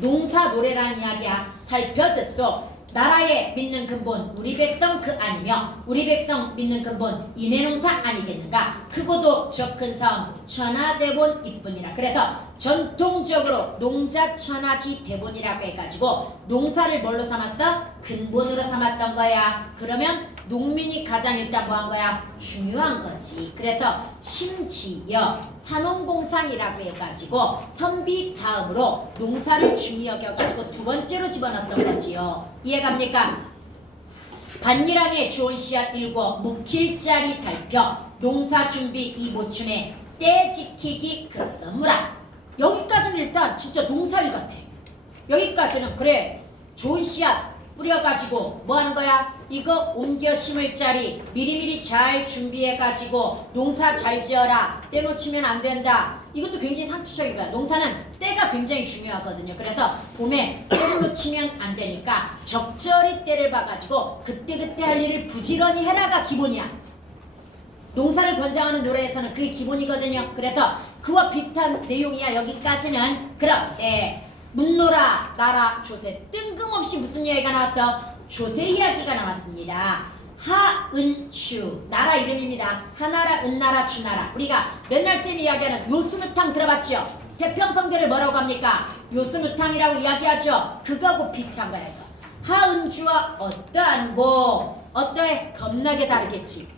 농사 노래라는 이야기야. 살펴듣소. 나라에 믿는 근본 우리 백성 그 아니며 우리 백성 믿는 근본 인해농사 아니겠는가. 크고도 저 큰 섬 천하대본 이뿐이라. 그래서 전통적으로 농자천하지 대본이라고 해가지고 농사를 뭘로 삼았어? 근본으로 삼았던 거야. 그러면 농민이 가장 일단 뭐 한 거야? 중요한 거지. 그래서 심지어 산업공상이라고 해가지고 선비 다음으로 농사를 중히 여겨가지고 두 번째로 집어넣었던 거지요. 이해갑니까? 반일항의 좋은 씨앗 일궈 묵힐자리 살펴 농사 준비 이 모춘에 때 지키기 글써무라. 여기까지는 일단 진짜 농사일 같아. 여기까지는 그래 좋은 씨앗 뿌려가지고 뭐 하는 거야? 이거 옮겨 심을 자리 미리미리 잘 준비해가지고 농사 잘 지어라. 때 놓치면 안 된다. 이것도 굉장히 상투적인 거야. 농사는 때가 굉장히 중요하거든요. 그래서 봄에 때를 놓치면 안 되니까 적절히 때를 봐가지고 그때그때 할 일을 부지런히 해라가 기본이야. 농사를 권장하는 노래에서는 그게 기본이거든요. 그래서 그와 비슷한 내용이야. 여기까지는. 그런데 문노라 나라 조세 뜬금없이 무슨 이야기가 나왔어? 조세 이야기가 나왔습니다. 하은추 나라 이름입니다. 하나라 은나라 주나라. 우리가 맨날 쌤 이야기하는 요순우탕 들어봤죠? 태평성대를 뭐라고 합니까? 요순우탕이라고 이야기하죠. 그거하고 비슷한 거야. 이거. 하은주와 어떠한고 어떠해? 겁나게 다르겠지.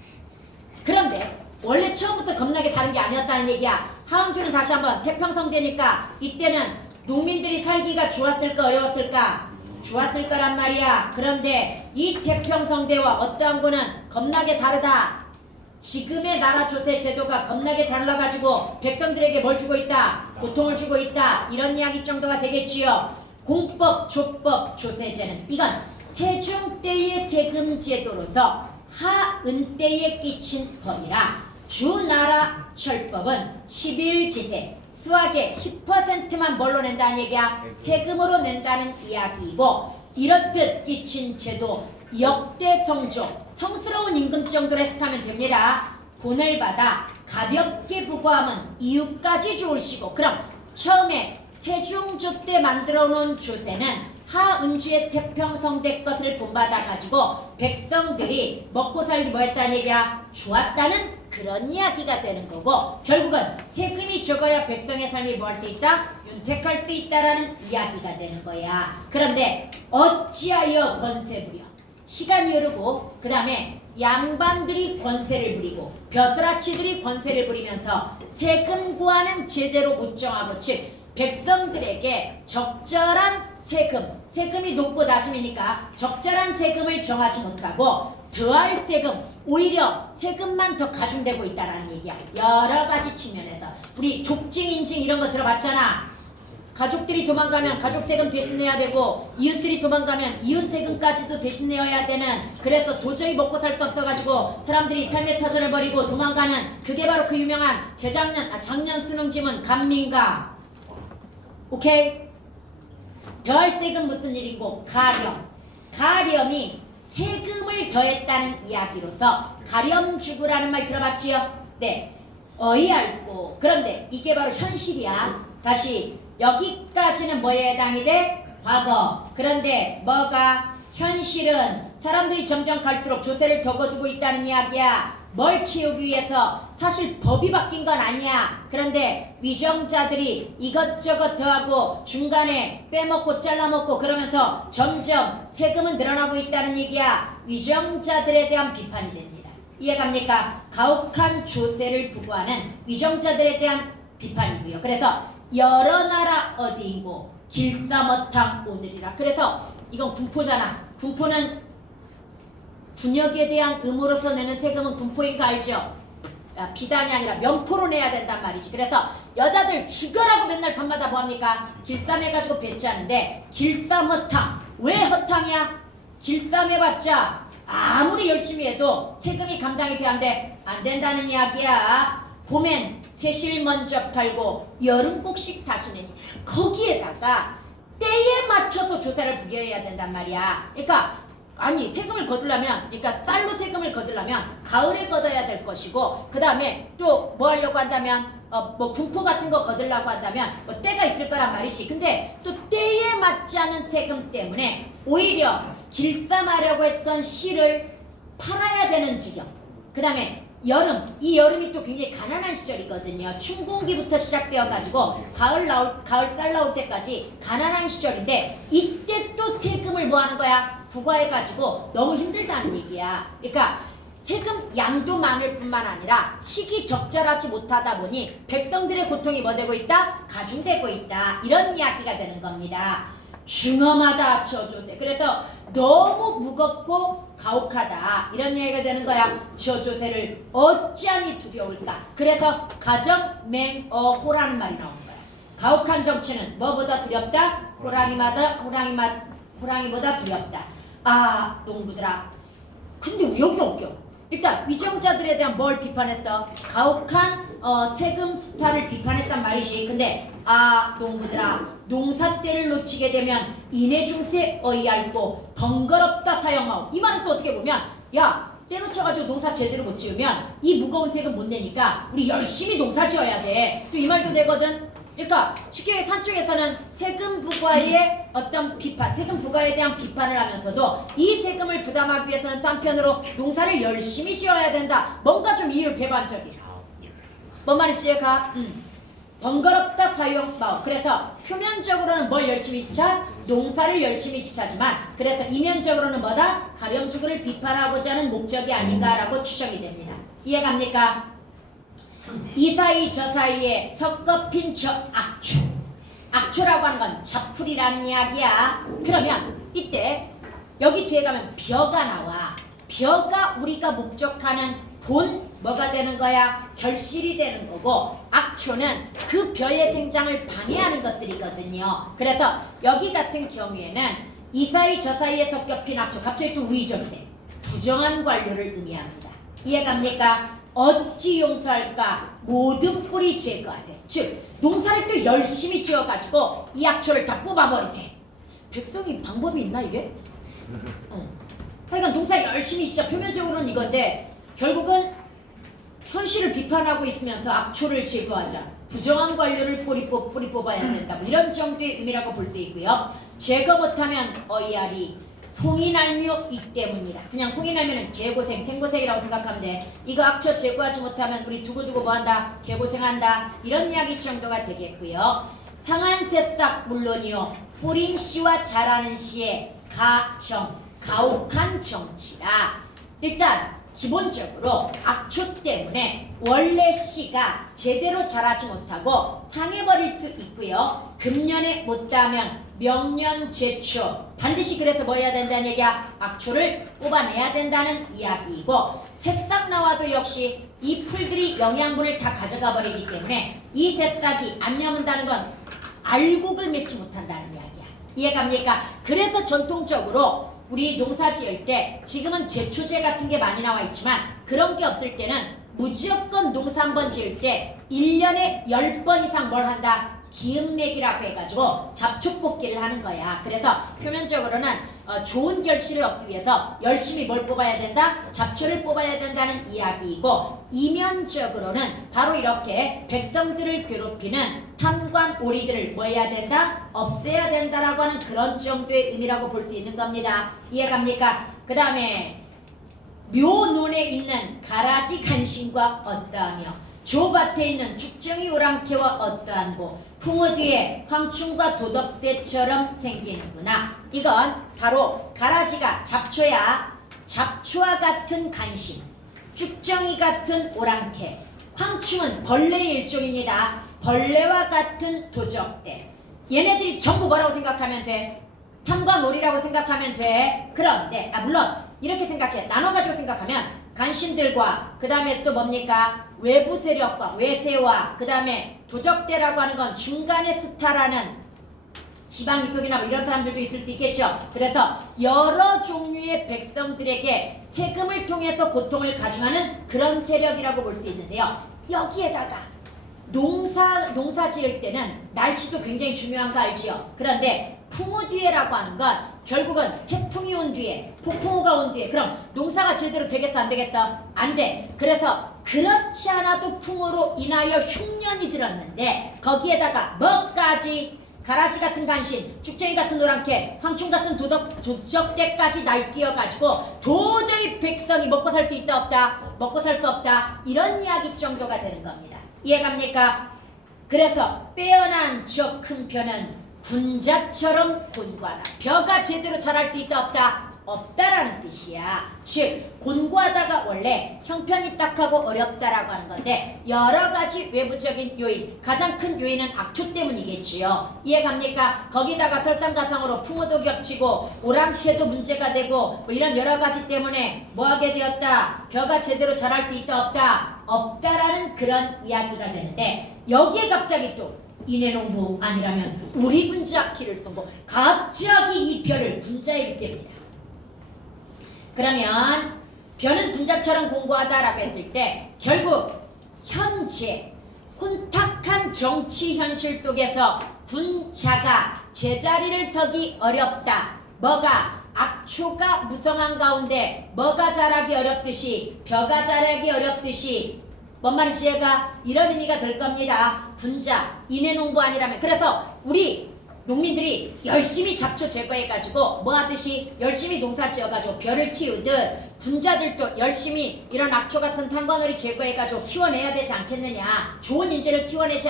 그런데 원래 처음부터 겁나게 다른 게 아니었다는 얘기야. 하은주는 다시 한번 태평성대니까 이때는 농민들이 살기가 좋았을까 어려웠을까? 좋았을 거란 말이야. 그런데 이 태평성대와 어떠한 거는 겁나게 다르다. 지금의 나라 조세 제도가 겁나게 달라가지고 백성들에게 뭘 주고 있다? 고통을 주고 있다. 이런 이야기 정도가 되겠지요. 공법, 조법, 조세제는 이건 세종 때의 세금 제도로서 하은 때에 끼친 법이라 주나라 철법은 11지세 수학의 10%만 뭘로 낸다는 얘기야? 세금으로 낸다는 이야기이고 이렇듯 끼친 제도 역대 성조 성스러운 임금 정도로 해석하면 됩니다. 본을 받아 가볍게 부과하면 이유까지 좋으시고 그럼 처음에 세종조 때 만들어 놓은 조세는 하은주의 태평성대 것을 본받아 가지고 백성들이 먹고 살기 뭐 했다는 얘기야? 좋았다는 그런 이야기가 되는 거고 결국은 세금이 적어야 백성의 삶이 뭐 할 수 있다? 윤택할 수 있다라는 이야기가 되는 거야. 그런데 어찌하여 권세 부려? 시간이 흐르고 그 다음에 양반들이 권세를 부리고 벼슬아치들이 권세를 부리면서 세금 구하는 제대로 못 정하고 즉 백성들에게 적절한 세금이 높고 낮음이니까 적절한 세금을 정하지 못하고 더할 세금 오히려 세금만 더 가중되고 있다는 얘기야. 여러 가지 측면에서 우리 족징 인징 이런 거 들어봤잖아. 가족들이 도망가면 가족 세금 대신 내야 되고 이웃들이 도망가면 이웃 세금까지도 대신 내야 되는 그래서 도저히 먹고 살 수 없어가지고 사람들이 삶의 터전을 버리고 도망가는 그게 바로 그 유명한 작년 수능 지문 간민가. 오케이? 더할 세금 무슨 일이고 가렴이 세금을 더했다는 이야기로서 가렴주구라는 말 들어봤지요? 네, 어이없고 그런데 이게 바로 현실이야. 다시 여기까지는 뭐에 해당이 돼? 과거. 그런데 뭐가? 현실은 사람들이 점점 갈수록 조세를 더 거두고 있다는 이야기야. 뭘 채우기 위해서? 사실 법이 바뀐 건 아니야. 그런데 위정자들이 이것저것 더하고 중간에 빼먹고 잘라먹고 그러면서 점점 세금은 늘어나고 있다는 얘기야. 위정자들에 대한 비판이 됩니다. 이해갑니까? 가혹한 조세를 부과하는 위정자들에 대한 비판이고요. 그래서 여러 나라 어디이고 길사머탕 오늘이라. 그래서 이건 군포잖아. 군포는 군역에 대한 의무로서 내는 세금은 군포인 거 알죠? 비단이 아니라 면포로 내야 된단 말이지. 그래서 여자들 죽여라고 맨날 밤마다 뭐합니까? 길쌈해가지고 배짜는데 길쌈허탕. 왜 허탕이야? 길쌈해봤자 아무리 열심히 해도 세금이 감당이 돼 안 된다는 이야기야. 봄엔 새실 먼저 팔고 여름 곡식 다시 내니 거기에다가 때에 맞춰서 조세를 부과해야 된단 말이야. 그러니까 아니 세금을 거두려면 그러니까 쌀로 세금을 거두려면 가을에 걷어야 될 것이고 그 다음에 또 뭐 하려고 한다면 뭐 군포 같은 거 거두려고 한다면 뭐 때가 있을 거란 말이지. 근데 또 때에 맞지 않은 세금 때문에 오히려 길쌈하려고 했던 실을 팔아야 되는 지경. 그 다음에 여름, 이 여름이 또 굉장히 가난한 시절이거든요. 춘궁기부터 시작되어가지고 가을 쌀 나올 때까지 가난한 시절인데 이때 또 세금을 뭐 하는 거야? 부과해가지고 너무 힘들다는 얘기야. 그러니까 세금 양도 많을 뿐만 아니라 시기 적절하지 못하다 보니 백성들의 고통이 뭐 되고 있다? 가중되고 있다. 이런 이야기가 되는 겁니다. 중엄하다 저조세. 그래서 너무 무겁고 가혹하다 이런 얘기가 되는 거야. 저조세를 어찌하니 두려울까. 그래서 가정맹어호라는 말이 나오는 거야. 가혹한 정치는 뭐보다 두렵다? 호랑이보다 두렵다. 아 농부들아. 근데 왜 여기 없겨? 일단 위정자들에 대한 뭘 비판했어? 가혹한 세금 수탈을 비판했단 말이지. 근데 아 농부들아 농사 때를 놓치게 되면 인해중세 어이할고 번거롭다 사형하오. 이 말은 또 어떻게 보면 야 때 놓쳐가지고 농사 제대로 못 지으면 이 무거운 세금 못 내니까 우리 열심히 농사 지어야 돼. 또 이 말도 되거든. 그러니까 쉽게 산 쪽에서는 세금 부과의 어떤 비판, 세금 부과에 대한 비판을 하면서도 이 세금을 부담하기 위해서는 또 한편으로 농사를 열심히 지어야 된다. 뭔가 좀 이유 배반적이야. 뭔 말인지 이해가? 번거롭다 사용마오. 그래서 표면적으로는 뭘 열심히 지차? 농사를 열심히 지차지만 그래서 이면적으로는 뭐다? 가렴주구를 비판하고자 하는 목적이 아닌가라고 추정이 됩니다. 이해갑니까? 이 사이 저 사이에 섞어핀 저 악초. 악초라고 하는 건 자풀이라는 이야기야. 그러면 이때 여기 뒤에 가면 벼가 나와. 벼가 우리가 목적하는 본 뭐가 되는 거야? 결실이 되는 거고 악초는 그 벼의 생장을 방해하는 것들이거든요. 그래서 여기 같은 경우에는 이 사이 저 사이에 섞여핀 악초 갑자기 또 위적이 돼. 부정한 관료를 의미합니다. 이해갑니까? 어찌 용서할까? 모든 뿌리 제거하세. 즉 농사를 또 열심히 지어가지고 이 약초를 다 뽑아버리세. 백성이 방법이 있나 이게? 하여간 농사 열심히 진짜 표면적으로는 이건데 결국은 현실을 비판하고 있으면서 악초를 제거하자. 부정한 관료를 뿌리 뽑아야 된다. 뭐 이런 정도의 의미라고 볼 수 있고요. 제거 못하면 어이하리. 송이 날묘 이 때문이라. 그냥 송이 날묘는 개고생, 생고생이라고 생각하면 돼. 이거 악처 제거하지 못하면 우리 두고두고 뭐한다? 개고생한다. 이런 이야기 정도가 되겠고요. 상한 새싹 물론이요. 뿌린 씨와 자라는 씨의 가정, 가혹한 정치라. 일단 기본적으로 악초 때문에 원래 씨가 제대로 자라지 못하고 상해버릴 수 있고요. 금년에 못 따면 명년 제초 반드시 그래서 뭐 해야 된다는 얘기야? 악초를 뽑아내야 된다는 이야기이고 새싹 나와도 역시 이 풀들이 영양분을 다 가져가 버리기 때문에 이 새싹이 안 여문다는 건 알곡을 맺지 못한다는 이야기야. 이해갑니까? 그래서 전통적으로 우리 농사 지을 때 지금은 제초제 같은 게 많이 나와 있지만 그런 게 없을 때는 무조건 농사 한 번 지을 때 1년에 10번 이상 뭘 한다? 기음맥이라고 해가지고 잡초 뽑기를 하는 거야. 그래서 표면적으로는 좋은 결실을 얻기 위해서 열심히 뭘 뽑아야 된다? 잡초를 뽑아야 된다는 이야기이고 이면적으로는 바로 이렇게 백성들을 괴롭히는 탐관 오리들을 뭐 해야 된다? 없애야 된다라고 하는 그런 정도의 의미라고 볼 수 있는 겁니다. 이해갑니까? 그 다음에 묘논에 있는 가라지 간신과 어떠하며 조밭에 있는 죽정이 오랑캐와 어떠한고 풍어 뒤에 황충과 도덕대처럼 생기는구나. 이건 바로 가라지가 잡초야. 잡초와 같은 간신. 쭉정이 같은 오랑캐, 황충은 벌레의 일종입니다. 벌레와 같은 도적대. 얘네들이 전부 뭐라고 생각하면 돼? 탐과 놀이라고 생각하면 돼. 그런데 물론 이렇게 생각해. 나눠가지고 생각하면 간신들과 그 다음에 또 뭡니까? 외부 세력과 외세와 그 다음에 도적대라고 하는 건 중간에 수탈하는 지방 이속이나 뭐 이런 사람들도 있을 수 있겠죠. 그래서 여러 종류의 백성들에게 세금을 통해서 고통을 가중하는 그런 세력이라고 볼 수 있는데요. 여기에다가 농사 지을 때는 날씨도 굉장히 중요한 거 알지요. 그런데 풍우뒤에라고 하는 건 결국은 태풍이 온 뒤에 폭풍우가 온 뒤에 그럼 농사가 제대로 되겠어 안 되겠어? 안 돼. 그래서 그렇지 않아도 풍우로 인하여 흉년이 들었는데 거기에다가 뭐까지 가라지 같은 간신, 쭉쟁이 같은 노랑캐, 황충 같은 도적대까지 날뛰어가지고 도저히 백성이 먹고 살 수 있다 없다? 먹고 살 수 없다. 이런 이야기 정도가 되는 겁니다. 이해갑니까? 그래서 빼어난 저 큰 벼는 군자처럼 곤고하다. 벼가 제대로 자랄 수 있다 없다? 없다라는 뜻이야. 즉 곤고하다가 원래 형편이 딱하고 어렵다라고 하는 건데 여러 가지 외부적인 요인, 가장 큰 요인은 악초 때문이겠지요. 이해갑니까? 거기다가 설상가상으로 풍어도 겹치고 오랑캐도 문제가 되고 뭐 이런 여러 가지 때문에 뭐하게 되었다? 벼가 제대로 자랄 수 있다 없다? 없다라는 그런 이야기가 되는데 여기에 갑자기 또 인해농부 아니라면 우리 군자 키를 쓰고 갑자기 이 벼를 군자에 빗댑니다. 그러면 벼는 군자처럼 공고하다라고 했을 때 결국 현재 혼탁한 정치 현실 속에서 군자가 제자리를 서기 어렵다. 뭐가? 악초가 무성한 가운데 뭐가 자라기 어렵듯이 벼가 자라기 어렵듯이 뭔 말인지 얘가 이런 의미가 될 겁니다. 군자, 인해농부 아니라면 그래서 우리 농민들이 열심히 잡초 제거해가지고 뭐 하듯이 열심히 농사 지어가지고 벼를 키우듯 군자들도 열심히 이런 악초 같은 탄광을 제거해가지고 키워내야 되지 않겠느냐. 좋은 인재를 키워내야지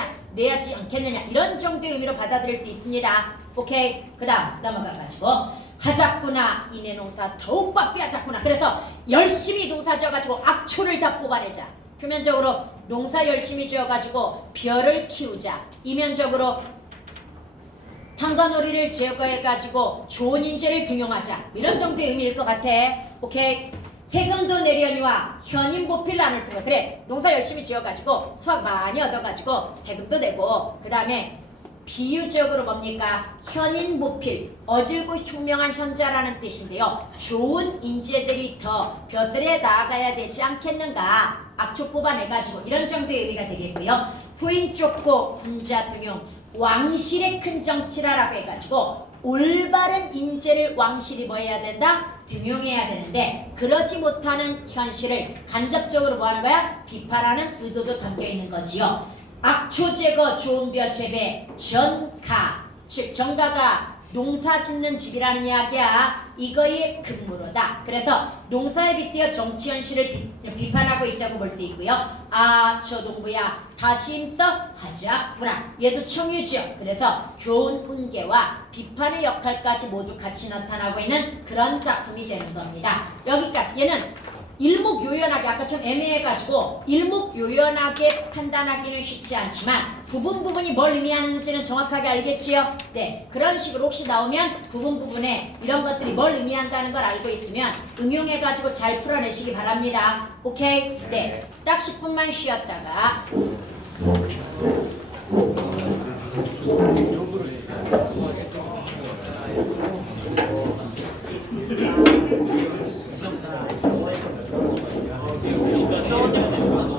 않겠느냐. 이런 정도의 의미로 받아들일 수 있습니다. 오케이. 그 다음 넘어가가지고 하자꾸나 인해농사 더욱 바삐 하자꾸나. 그래서 열심히 농사 지어가지고 악초를 다 뽑아내자. 표면적으로 농사 열심히 지어가지고 벼를 키우자. 이면적으로 탄광놀이를 제거해가지고 좋은 인재를 등용하자. 이런 정도의 의미일 것 같아. 오케이. 세금도 내려니와 현인 보필 나눌 수가. 그래 농사 열심히 지어가지고 수확 많이 얻어가지고 세금도 내고 그 다음에 비유적으로 뭡니까? 현인 보필, 어질고 총명한 현자라는 뜻인데요. 좋은 인재들이 더 벼슬에 나아가야 되지 않겠는가. 악초 뽑아내가지고 이런 정도의 의미가 되겠고요. 소인 쫓고 군자 등용, 왕실의 큰 정치라라고 해가지고 올바른 인재를 왕실이 뭐 해야 된다? 등용해야 되는데 그러지 못하는 현실을 간접적으로 뭐 하는 거야? 비판하는 의도도 담겨있는 거지요. 악초 제거, 좋은 벼 재배, 전가, 즉 정가가 농사 짓는 집이라는 이야기야. 이거의 근무로다. 그래서 농사에 빗대어 정치 현실을 비판하고 있다고 볼 수 있고요. 아, 저 농부야 다시 힘써 하자꾸나. 얘도 청유죠. 그래서 교훈, 훈계와 비판의 역할까지 모두 같이 나타나고 있는 그런 작품이 되는 겁니다. 여기까지. 얘는 일목요연하게 아까 좀 애매해가지고 일목요연하게 판단하기는 쉽지 않지만 부분이 뭘 의미하는지는 정확하게 알겠지요? 네, 그런 식으로 혹시 나오면 부분에 이런 것들이 뭘 의미한다는 걸 알고 있으면 응용해가지고 잘 풀어내시기 바랍니다. 오케이? 네, 딱 10분만 쉬었다가